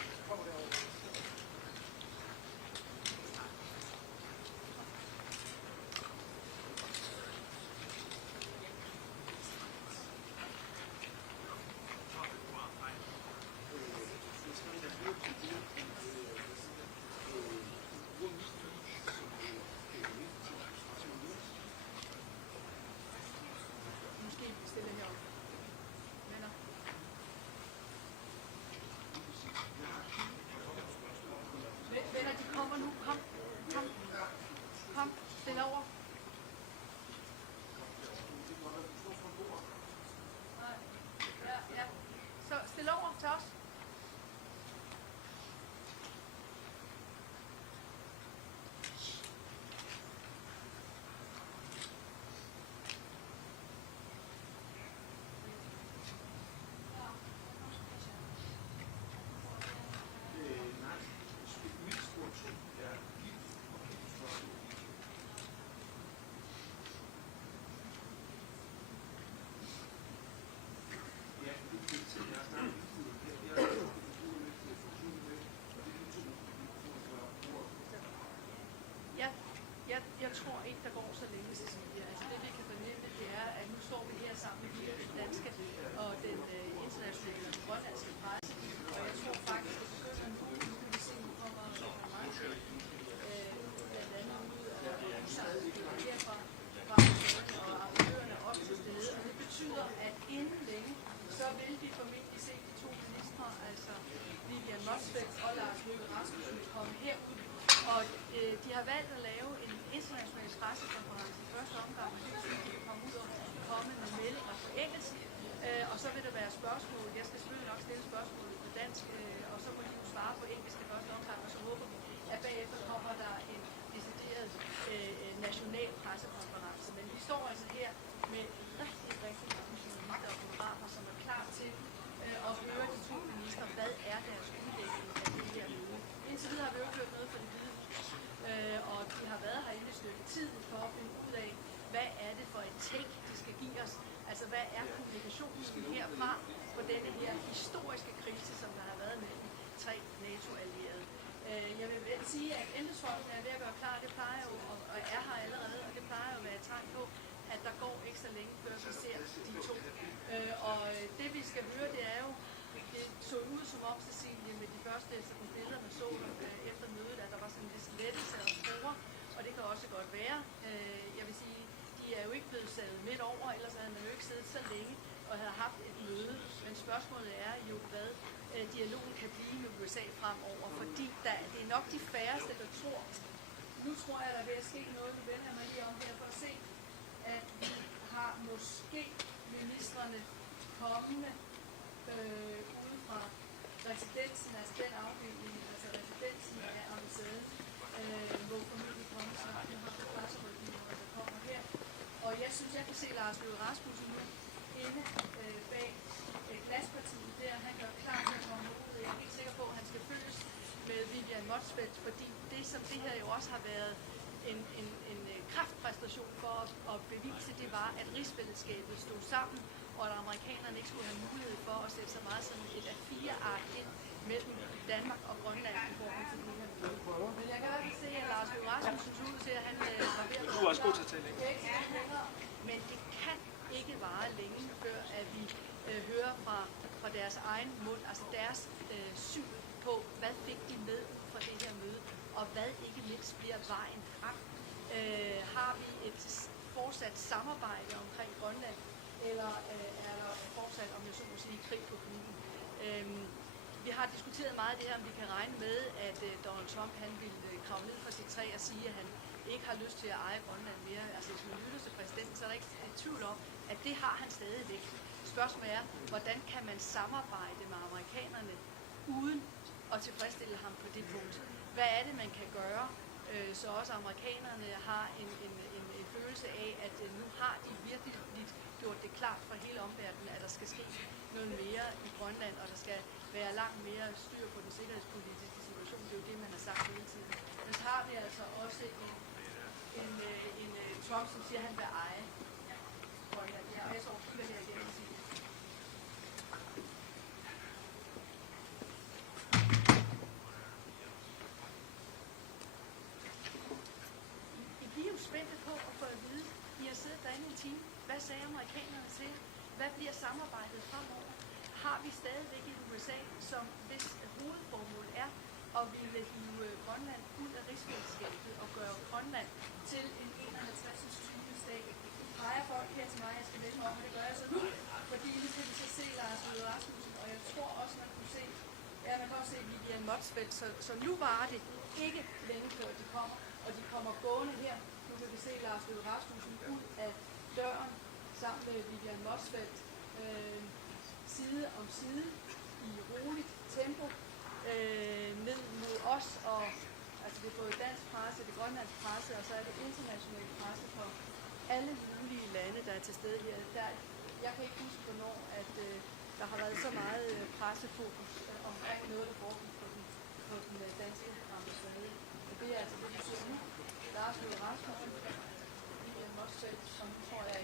Jeg tror ikke, der går så længe, Cecilia. Altså det, vi kan fornemme, det er, at nu står vi her sammen med den danske og den internationale og den grønlandske presse. Og jeg tror faktisk, at det begynder nu, kan vi se, nu kommer mange ting, blandt andet ud af samspillet herfra, og arrangørerne op til stede. Og det betyder, at inden længe, så vil vi formentlig se de to ministre, altså Vivian Motzfeldt og Lars Rasmussen, komme herud. Og de har valgt at lave en international pressekonference i første omgang, og det vil sige, at de kan komme ud og komme med meldinger på engelsk. Og så vil der være spørgsmål. Jeg skal selvfølgelig nok stille spørgsmål på dansk, og så må de jo svare på engelsk i første omgang, og så håber vi, at bagefter kommer der en decideret national pressekonference. Men vi står altså her med rigtig mange journalister og fotografer, som er klar til at høre de to minister, hvad er deres udlægning af det her møde. Indtil videre har vi jo ikke hørt noget fra de hvide, og de har været herinde et stykke tid for at finde ud af, hvad er det for et take, de skal give os. Altså, hvad er kommunikationen herfra på denne her historiske krise, som der har været mellem tre NATO-allierede. Jeg vil sige, at embedsfolkene er ved at gøre klar. Det plejer jo, og er her allerede, og det plejer jo at være et tegn på, at der går ikke så længe, før vi ser de to. Og det, vi skal høre, det er jo, det så ud som om, Cecilie, med de første billeder, man så efter mødet, at der var sådan en vis lettelse og spore, og det kan også godt være. Jeg vil sige, de er jo ikke blevet saget midt over, ellers havde man jo ikke siddet så længe og havde haft et møde. Men spørgsmålet er jo, hvad dialogen kan blive med USA fremover, fordi det er nok de færreste, der tror. Nu tror jeg, der er ved at ske noget, du vender mig lige om her for at se, at vi har måske ministrene kommende ude fra residensen, altså den afdeling, altså residensen af ambassaden, hvor familien kommer snart. Vi har presserådgivere, der kommer her. Og jeg synes, jeg kan se Lars Rasmussen nu inde bag glaspartiet der. Han gør klar til at komme ud. Jeg er helt sikker på, at han skal følges med Vivian Motzfeldt, fordi det, som det her jo også har været en kraftpræstation for at bevise, det var, at rigsfællesskabet stod sammen, og at amerikanerne ikke skulle have mulighed for at sætte så meget som et A4-ark ind mellem Danmark og Grønland i forhold til det her møde. Men jeg kan i hvert fald se, at Lars Rasmussen så ud til, at han var ved at Du er også god til at tale engelsk. Men det kan ikke vare længe, før at vi hører fra deres egen mund, altså deres syn på, hvad fik de med fra det her møde, og hvad ikke mindst bliver vejen frem. Har vi et fortsat samarbejde omkring Grønland, eller er der fortsat, om jeg så må sige, krig på knuden? Vi har diskuteret meget det her, om vi kan regne med, at Donald Trump han vil kravle ned fra sit træ og sige, at han ikke har lyst til at eje Grønland mere. Altså hvis man lytter til præsidenten, så er der ikke tvivl om, at det har han stadigvæk. Spørgsmålet er, hvordan kan man samarbejde med amerikanerne uden at tilfredsstille ham på det punkt? Hvad er det, man kan gøre, så også amerikanerne har en følelse af, at nu har de virkelig gjort det klart for hele omverdenen, at der skal ske noget mere i Grønland, og der skal være langt mere styr på den sikkerhedspolitiske situation. Det er jo det, man har sagt hele tiden. Men så har vi altså også en Trump, som siger, at han vil eje Grønland. Ja, og jeg tror, at det her igen at sige. I er jo spændte på at få at vide, I har siddet derinde en time. Hvad sagde amerikanerne til? Hvad bliver samarbejdet fremover? Har vi stadigvæk i USA, som hvis hovedformål er at ville hive Grønland ud af rigsfællesskabet og gøre Grønland til en 51. 20. stat? Peger folk her til mig, jeg skal vende mig om, og det gør jeg så nu, fordi nu skal vi så se Lars og Rasmussen, og jeg tror også, man kunne se, ja, man kan også se Vivian Motzfeldt, så nu var det ikke længe før de kommer, og de kommer gående her. Nu kan vi se Lars og Rasmussen ud af døren sammen med Vivian Motzfeldt, side om side i roligt tempo ned mod os, og altså det er både dansk presse, det grønlandsk presse, og så er det international presse for alle mulige lande, der er til stede her. Jeg kan ikke huske, hvornår at der har været så meget pressefokus omkring noget, der foregik på den danske ambassade. Og det er altså det, vi ser nu. Lars og Rasmussen, Vivian Motzfeldt, som tror jeg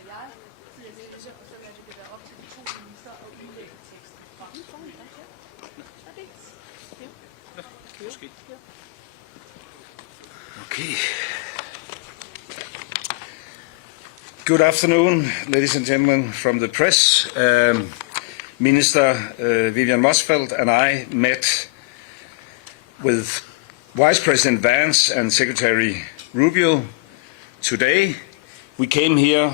siger lidt, og så lader det være op til de to minister og udlægge teksten. Okay. Good afternoon, ladies and gentlemen from the press. Minister Vivian Motzfeldt and I met with Vice President Vance and Secretary Rubio today. We came here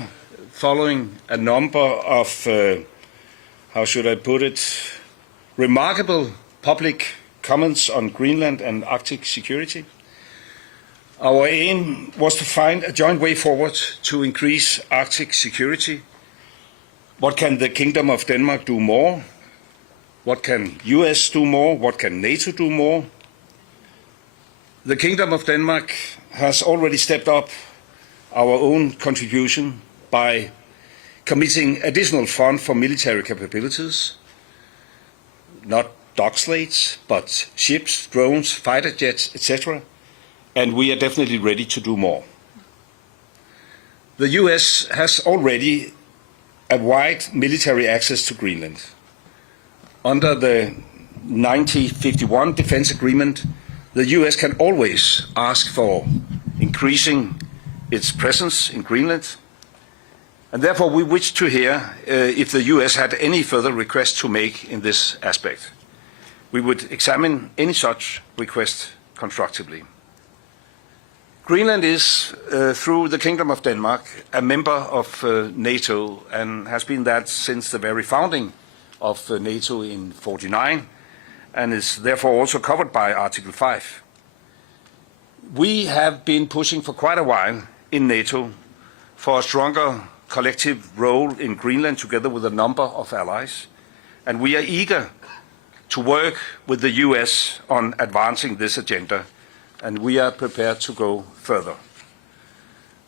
following a number of, how should I put it, remarkable public comments on Greenland and Arctic security. Our aim was to find a joint way forward to increase Arctic security. What can the Kingdom of Denmark do more? What can US do more? What can NATO do more? The Kingdom of Denmark has already stepped up our own contribution by committing additional funds for military capabilities, not dock slates, but ships, drones, fighter jets, etc. And we are definitely ready to do more. The US has already a wide military access to Greenland. Under the 1951 defense agreement, the US can always ask for increasing its presence in Greenland, and therefore we wish to hear if the US had any further requests to make in this aspect. We would examine any such request constructively. Greenland is, through the Kingdom of Denmark, a member of NATO and has been that since the very founding of NATO in 1949 and is therefore also covered by Article 5. We have been pushing for quite a while in NATO for a stronger collective role in Greenland together with a number of allies, and we are eager to work with the US on advancing this agenda, and we are prepared to go further.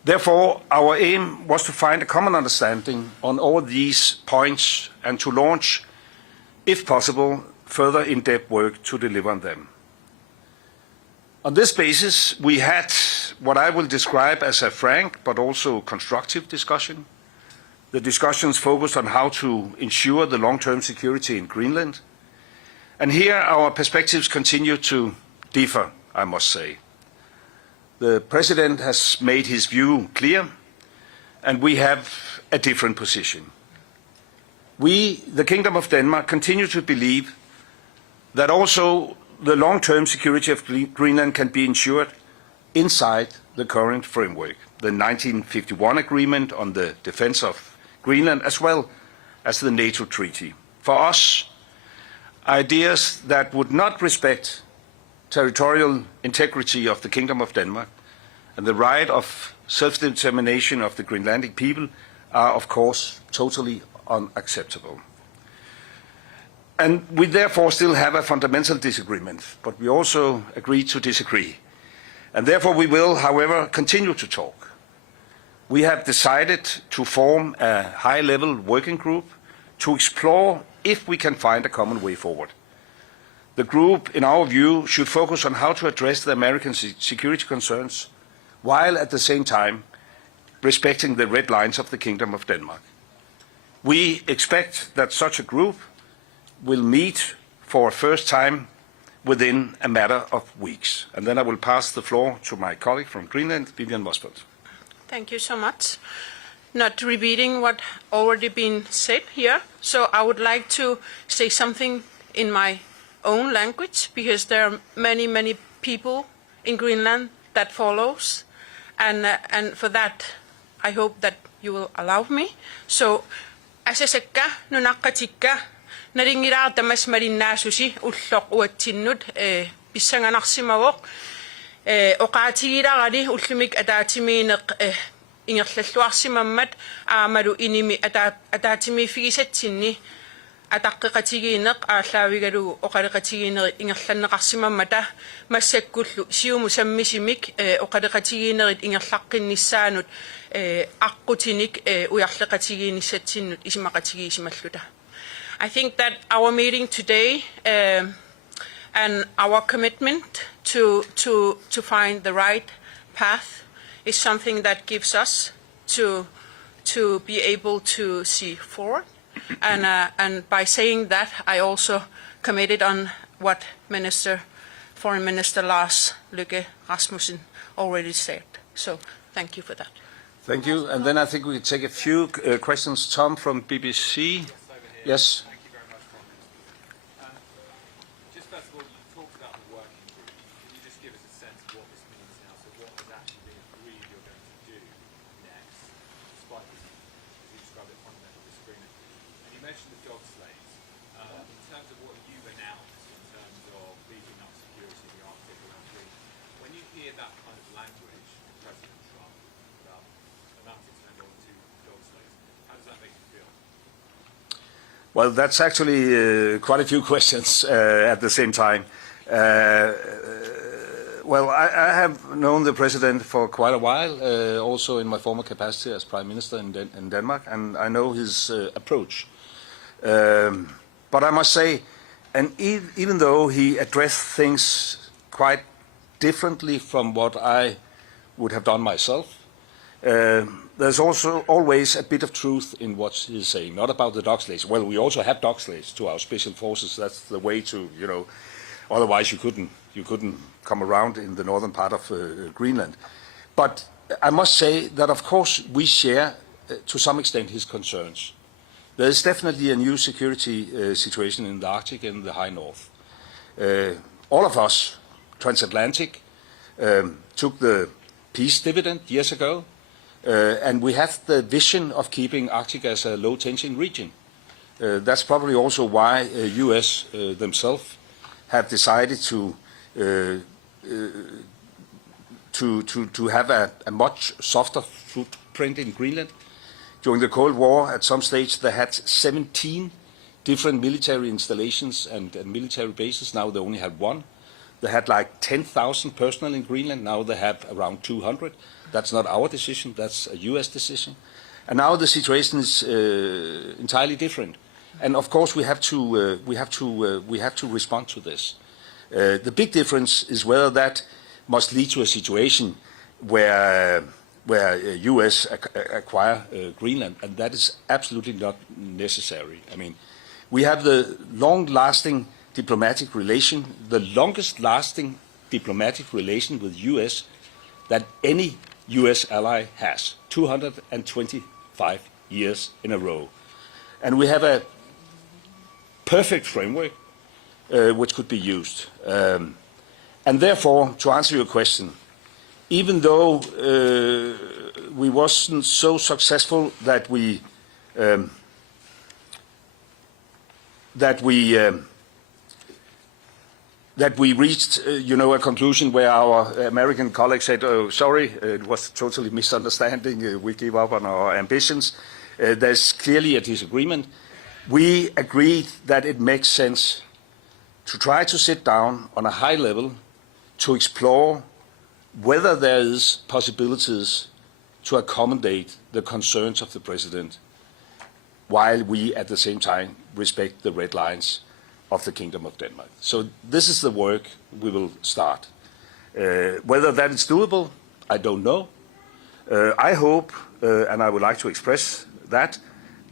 Therefore, our aim was to find a common understanding on all these points and to launch, if possible, further in-depth work to deliver on them. On this basis, we had what I will describe as a frank but also constructive discussion. The discussions focused on how to ensure the long-term security in Greenland. And here our perspectives continue to differ, I must say. The President has made his view clear, and we have a different position. We, the Kingdom of Denmark, continue to believe that also the long-term security of Greenland can be ensured inside the current framework, the 1951 agreement on the defense of Greenland, as well as the NATO treaty. For us, ideas that would not respect territorial integrity of the Kingdom of Denmark and the right of self-determination of the Greenlandic people are, of course, totally unacceptable. And we therefore still have a fundamental disagreement, but we also agree to disagree. And therefore we will, however, continue to talk. We have decided to form a high-level working group to explore if we can find a common way forward. The group, in our view, should focus on how to address the American security concerns, while at the same time respecting the red lines of the Kingdom of Denmark. We expect that such a group will meet for a first time within a matter of weeks. And then I will pass the floor to my colleague from Greenland, Vivian Motzfeldt. Thank you so much. Not repeating what already been said here, so I would like to say something in my own language, because there are many, many people in Greenland that follows, and for that I hope that you will allow me. So, asasakka nunaqatikka naringiraa tamas marinnaasusi ulloq uatsinnut pissanganarsimagoq oqaatigilarali ullumik ataatimiineq ingerlalluarsimammat aamalu inimi ataatimiifigisatsinni атаққиқатигиинеқ ааллаавигалугу оқалеқатигиинери ингерланнеқарсимаммата массаккуллу сиуму саммисимик оқалеқатигиинерит ингерлаққиннissaанут аққутиник уярлеқатигииниссатсиннут исимақатигиисималлута. I think that our meeting today and our commitment to find the right path is something that gives us to be able to see forward. And by saying that, I also committed on what Foreign Minister Lars Løkke Rasmussen already said. So thank you for that. Thank you. And then I think we take a few questions. Tom from BBC. Yes. Thank you very much, Prime Minister. Just first of all, you talked about the working group. Can you just give us a sense of what this means now? So what has actually been agreed you're going to do next, despite this, as you described it, fundamental disagreement? And you mentioned the dog slaves. In terms of what you've announced in terms of beefing up security in the Arctic around Greenland, when you hear that kind of language from President Trump about announcing sending over to dog slaves, how does that make you feel? Well, that's actually quite a few questions at the same time. Well, I have known the President for quite a while, also in my former capacity as Prime Minister in Denmark, and I know his approach. But I must say, and even though he addressed things quite differently from what I would have done myself, there's also always a bit of truth in what he's saying, not about the dog slaves. Well, we also have dog slaves to our special forces. That's the way to, otherwise you couldn't come around in the northern part of Greenland. But I must say that, of course, we share, to some extent, his concerns. There is definitely a new security situation in the Arctic and the high north. All of us, transatlantic, took the peace dividend years ago. And we have the vision of keeping Arctic as a low-tension region. That's probably also why U.S. themselves have decided to have a much softer footprint in Greenland. During the Cold War, at some stage, they had 17 different military installations and military bases. Now they only have one. They had like 10,000 personnel in Greenland. Now they have around 200. That's not our decision. That's a U.S. decision. And now the situation is entirely different. And of course, we have to respond to this. The big difference is whether that must lead to a situation where U.S. acquire Greenland, and that is absolutely not necessary. I mean, we have the long-lasting diplomatic relation, the longest-lasting diplomatic relation with U.S. that any U.S. ally has, 225 years in a row. And we have a perfect framework which could be used. And therefore, to answer your question, even though we wasn't so successful that we reached, a conclusion where our American colleagues said, "Oh, sorry, it was a totally misunderstanding. We gave up on our ambitions." There's clearly a disagreement. We agreed that it makes sense to try to sit down on a high level to explore whether there is possibilities to accommodate the concerns of the president, while we at the same time respect the red lines of the Kingdom of Denmark. So this is the work we will start. Whether that is doable, I don't know. I hope, and I would like to express that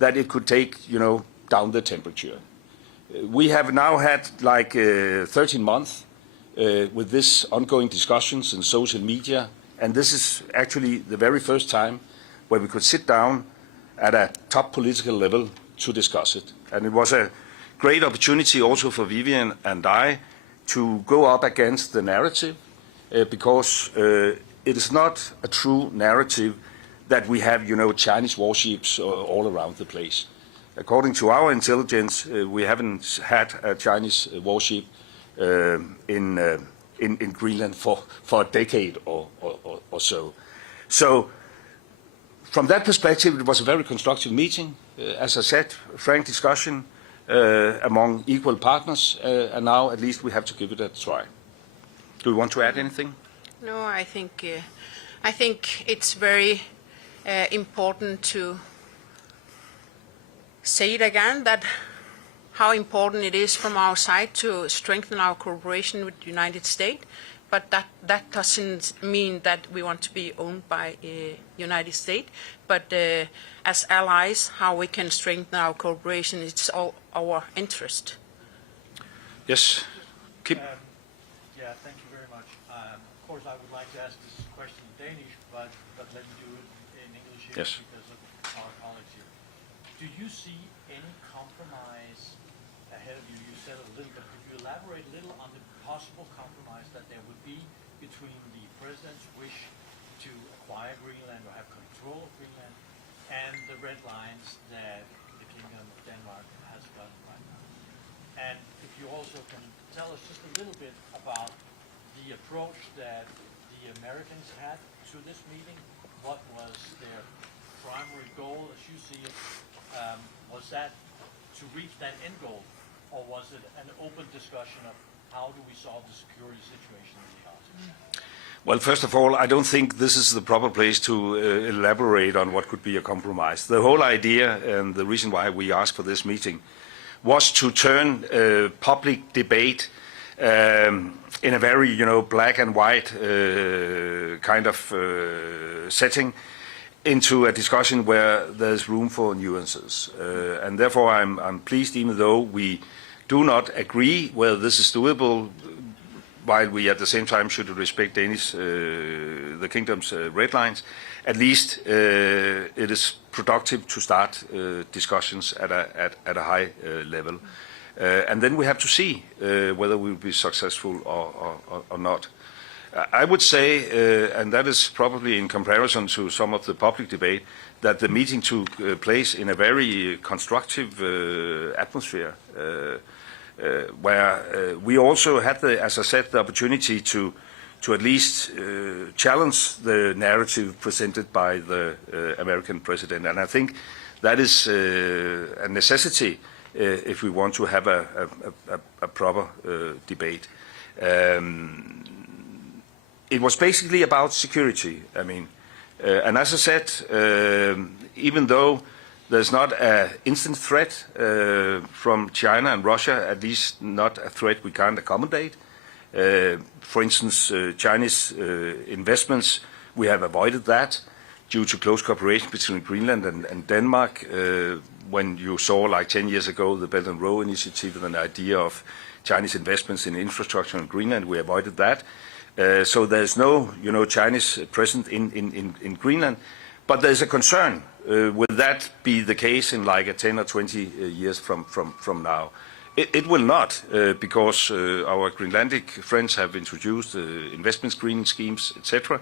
it could take, down the temperature. We have now had 13 months with this ongoing discussions in social media, and this is actually the very first time where we could sit down at a top political level to discuss it. And it was a great opportunity also for Vivian and I to go up against the narrative, because it is not a true narrative that we have, Chinese warships all around the place. According to our intelligence, we haven't had a Chinese warship in Greenland for a decade or so. So from that perspective, it was a very constructive meeting. As I said, frank discussion among equal partners, and now at least we have to give it a try. Do you want to add anything? No, I think it's very important to say it again, that how important it is from our side to strengthen our cooperation with the United States, but that doesn't mean that we want to be owned by United States, but as allies, how we can strengthen our cooperation, it's all our interest. Yes, Kim. Yeah, thank you very much. Of course, I would like to ask this question in Danish, but let me do it in English here because of our colleagues here. Do you see any compromise ahead of you? You said a little, but could you elaborate a little on the possible compromise that there would be between the president's wish to acquire Greenland or have control of Greenland and the red lines that the Kingdom of Denmark has done right now? And if you also can tell us just a little bit about the approach that the Americans had to this meeting. What was their primary goal, as you see it? Was that to reach that end goal, or was it an open discussion of how do we solve the security situation in the Arctic? Well, first of all, I don't think this is the proper place to elaborate on what could be a compromise. The whole idea and the reason why we asked for this meeting was to turn public debate in a very, black and white kind of setting into a discussion where there's room for nuances. And therefore, I'm pleased, even though we do not agree whether this is doable, while we at the same time should respect the Kingdom's red lines, at least it is productive to start discussions at a high level. And then we have to see whether we will be successful or not. I would say, and that is probably in comparison to some of the public debate, that the meeting took place in a very constructive atmosphere, where we also had, as I said, the opportunity to at least challenge the narrative presented by the American president. And I think that is a necessity if we want to have a proper debate. It was basically about security. And as I said, even though there's not an instant threat from China and Russia, at least not a threat we can't accommodate. For instance, Chinese investments, we have avoided that due to close cooperation between Greenland and Denmark. When you saw, like 10 years ago, the Belt and Road Initiative and an idea of Chinese investments in infrastructure in Greenland, we avoided that. So there's no, Chinese presence in Greenland, but there's a concern. Will that be the case in like 10 or 20 years from now? It will not, because our Greenlandic friends have introduced investment screening schemes, etc.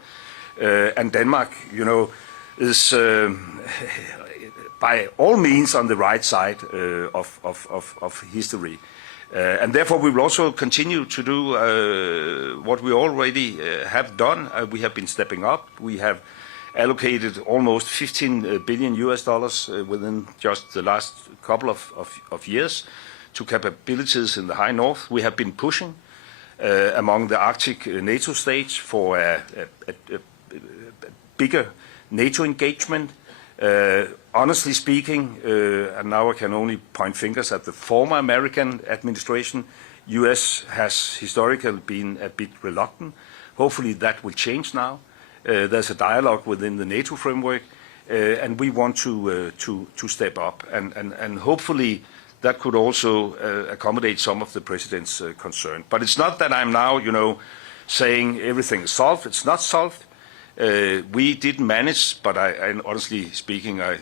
And Denmark, is by all means on the right side of history. And therefore we will also continue to do what we already have done. We have been stepping up. We have allocated almost $15 billion within just the last couple of years to capabilities in the high north. We have been pushing among the Arctic NATO states for a bigger NATO engagement. Honestly speaking, and now I can only point fingers at the former American administration, US has historically been a bit reluctant. Hopefully that will change now. There's a dialogue within the NATO framework, and we want to step up. And hopefully that could also accommodate some of the President's concern. But it's not that I'm now, saying everything is solved. It's not solved. We didn't manage, but I honestly speaking, I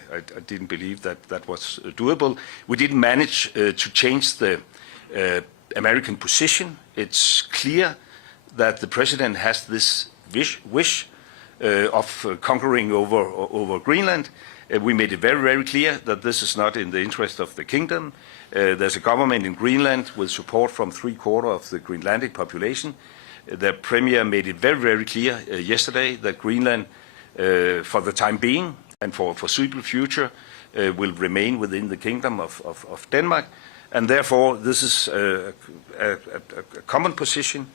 didn't believe that was doable. We didn't manage to change the American position. It's clear that the President has this wish of conquering over Greenland. We made it very, very clear that this is not in the interest of the kingdom. There's a government in Greenland with support from 3/4 of the Greenlandic population. The Premier made it very, very clear yesterday that Greenland, for the time being and for foreseeable future, will remain within the kingdom of Denmark. And therefore, this is a common position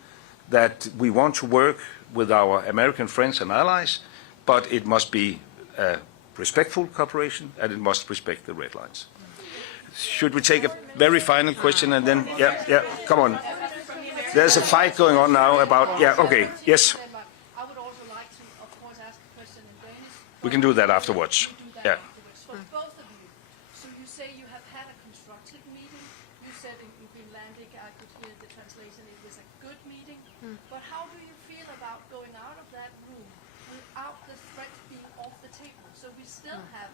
that we want to work with our American friends and allies, but it must be a respectful cooperation and it must respect the red lines. Should we take a very final question and then, yeah, come on. There's a fight going on now about, okay, yes. I would also like to, of course, ask a question in Danish. We can do that afterwards. Yeah. For both of you, so you say you have had a constructive meeting. You said in Greenlandic, I could hear the translation, it was a good meeting. But how do you feel about going out of that room without the threat being off the table? So we still have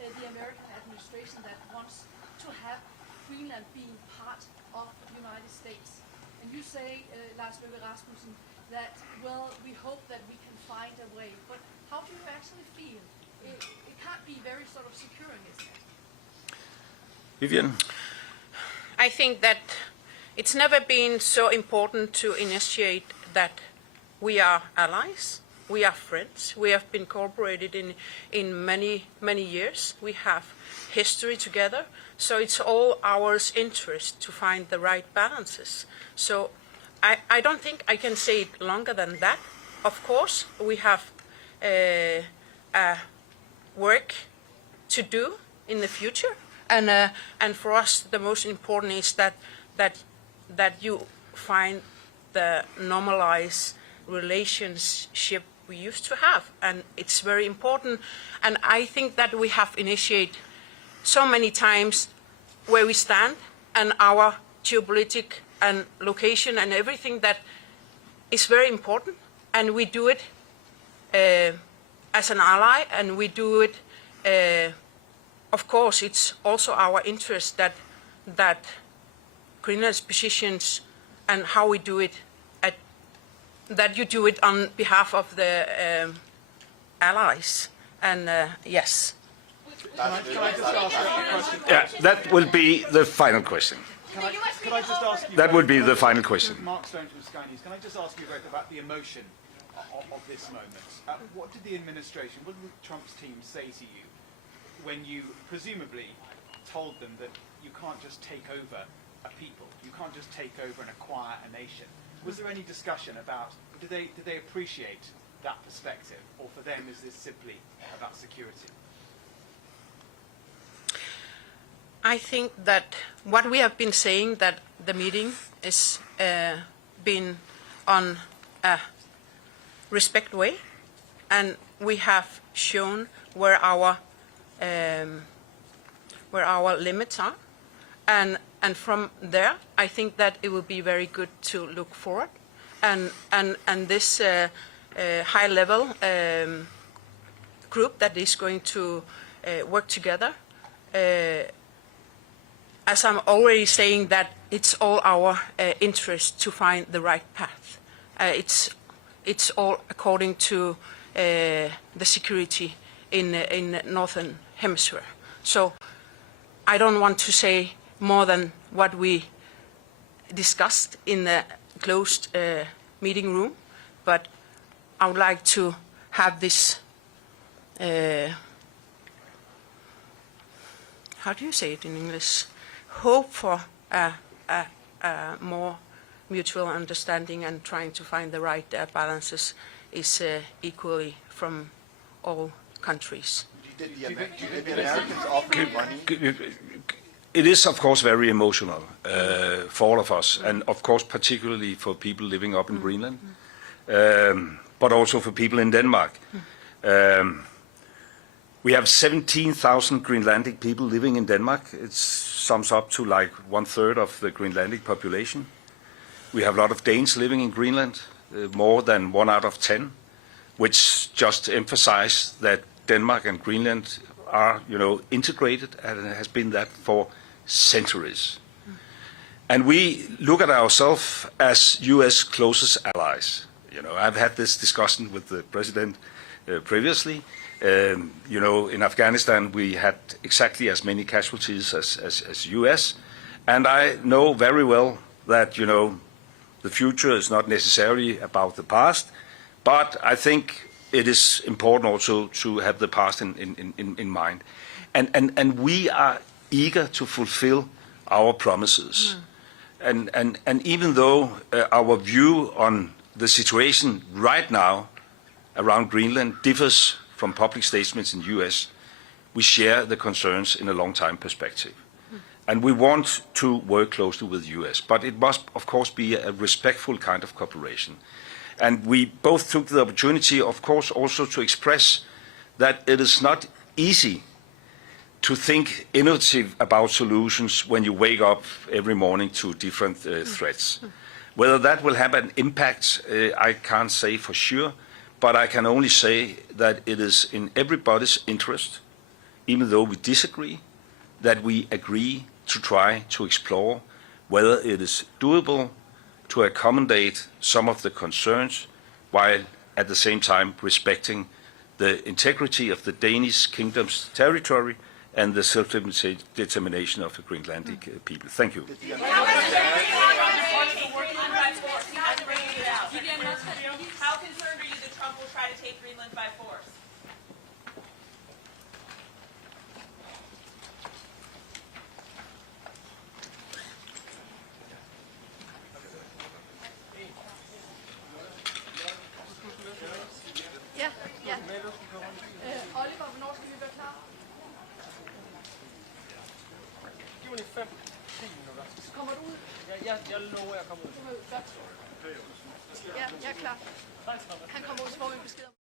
the American administration that wants to have Greenland being part of the United States. And you say, Lars Løkke Rasmussen, that, well, we hope that we can find a way. But how do you actually feel? It can't be very sort of securing, isn't it? Vivian? I think that it's never been so important to initiate that we are allies, we are friends, we have been cooperated in many, many years, we have history together, so it's all our interest to find the right balances. So I don't think I can say it longer than that. Of course, we have work to do in the future, and for us the most important is that you find the normalized relationship we used to have, and it's very important. And I think that we have initiated so many times where we stand and our geopolitical and location and everything that is very important, and we do it as an ally, and we do it, of course, it's also our interest that Greenland's positions and how we do it, that you do it on behalf of the allies, and yes. Can I just ask a question? Yeah, that will be the final question. Could I just ask you? That would be the final question. Mark Stone from Sky News. Can I just ask you both about the emotion of this moment? What did the administration, what did Trump's team say to you when you presumably told them that you can't just take over a people, you can't just take over and acquire a nation? Was there any discussion about, did they appreciate that perspective, or for them is this simply about security? I think that what we have been saying, that the meeting is been on a respect way, and we have shown where our limits are, and from there I think that it will be very good to look forward, and this high level group that is going to work together. as I'm already saying, that it's all our interest to find the right path. It's all according to the security in Northern Hemisphere. So I don't want to say more than what we discussed in the closed meeting room, but I would like to have this, how do you say it in English? Hope for a more mutual understanding and trying to find the right balances is equally from all countries. Did the Americans offer money? It is, of course, very emotional for all of us, and of course, particularly for people living up in Greenland, but also for people in Denmark. We have 17,000 Greenlandic people living in Denmark. It sums up to like 1/3 of the Greenlandic population. We have a lot of Danes living in Greenland, more than 1 out of 10, which just emphasize that Denmark and Greenland are, integrated, and it has been that for centuries. And we look at ourselves as U.S. closest allies. I've had this discussion with the president previously. In Afghanistan, we had exactly as many casualties as U.S. And I know very well that, the future is not necessarily about the past, but I think it is important also to have the past in mind. And we are eager to fulfill our promises. And even though our view on the situation right now around Greenland differs from public statements in the U.S., we share the concerns in a long-time perspective. And we want to work closely with the U.S., but it must, of course, be a respectful kind of cooperation. And we both took the opportunity, of course, also to express that it is not easy to think innovative about solutions when you wake up every morning to different threats. Whether that will have an impact, I can't say for sure, but I can only say that it is in everybody's interest, even though we disagree, that we agree to try to explore whether it is doable to accommodate some of the concerns while at the same time respecting the integrity of the Danish kingdom's territory and the self-determination of the Greenlandic people. Thank you. Vivian, how concerned are you that Trump will try to take Greenland by force? Ja. Oliver, hvornår skal vi være klar? Giv mig lige 5-10 minutter. Kommer du ud? Jeg lover, jeg kommer ud. Godt. Ja, jeg er klar. Han kommer ud, så får vi besked om.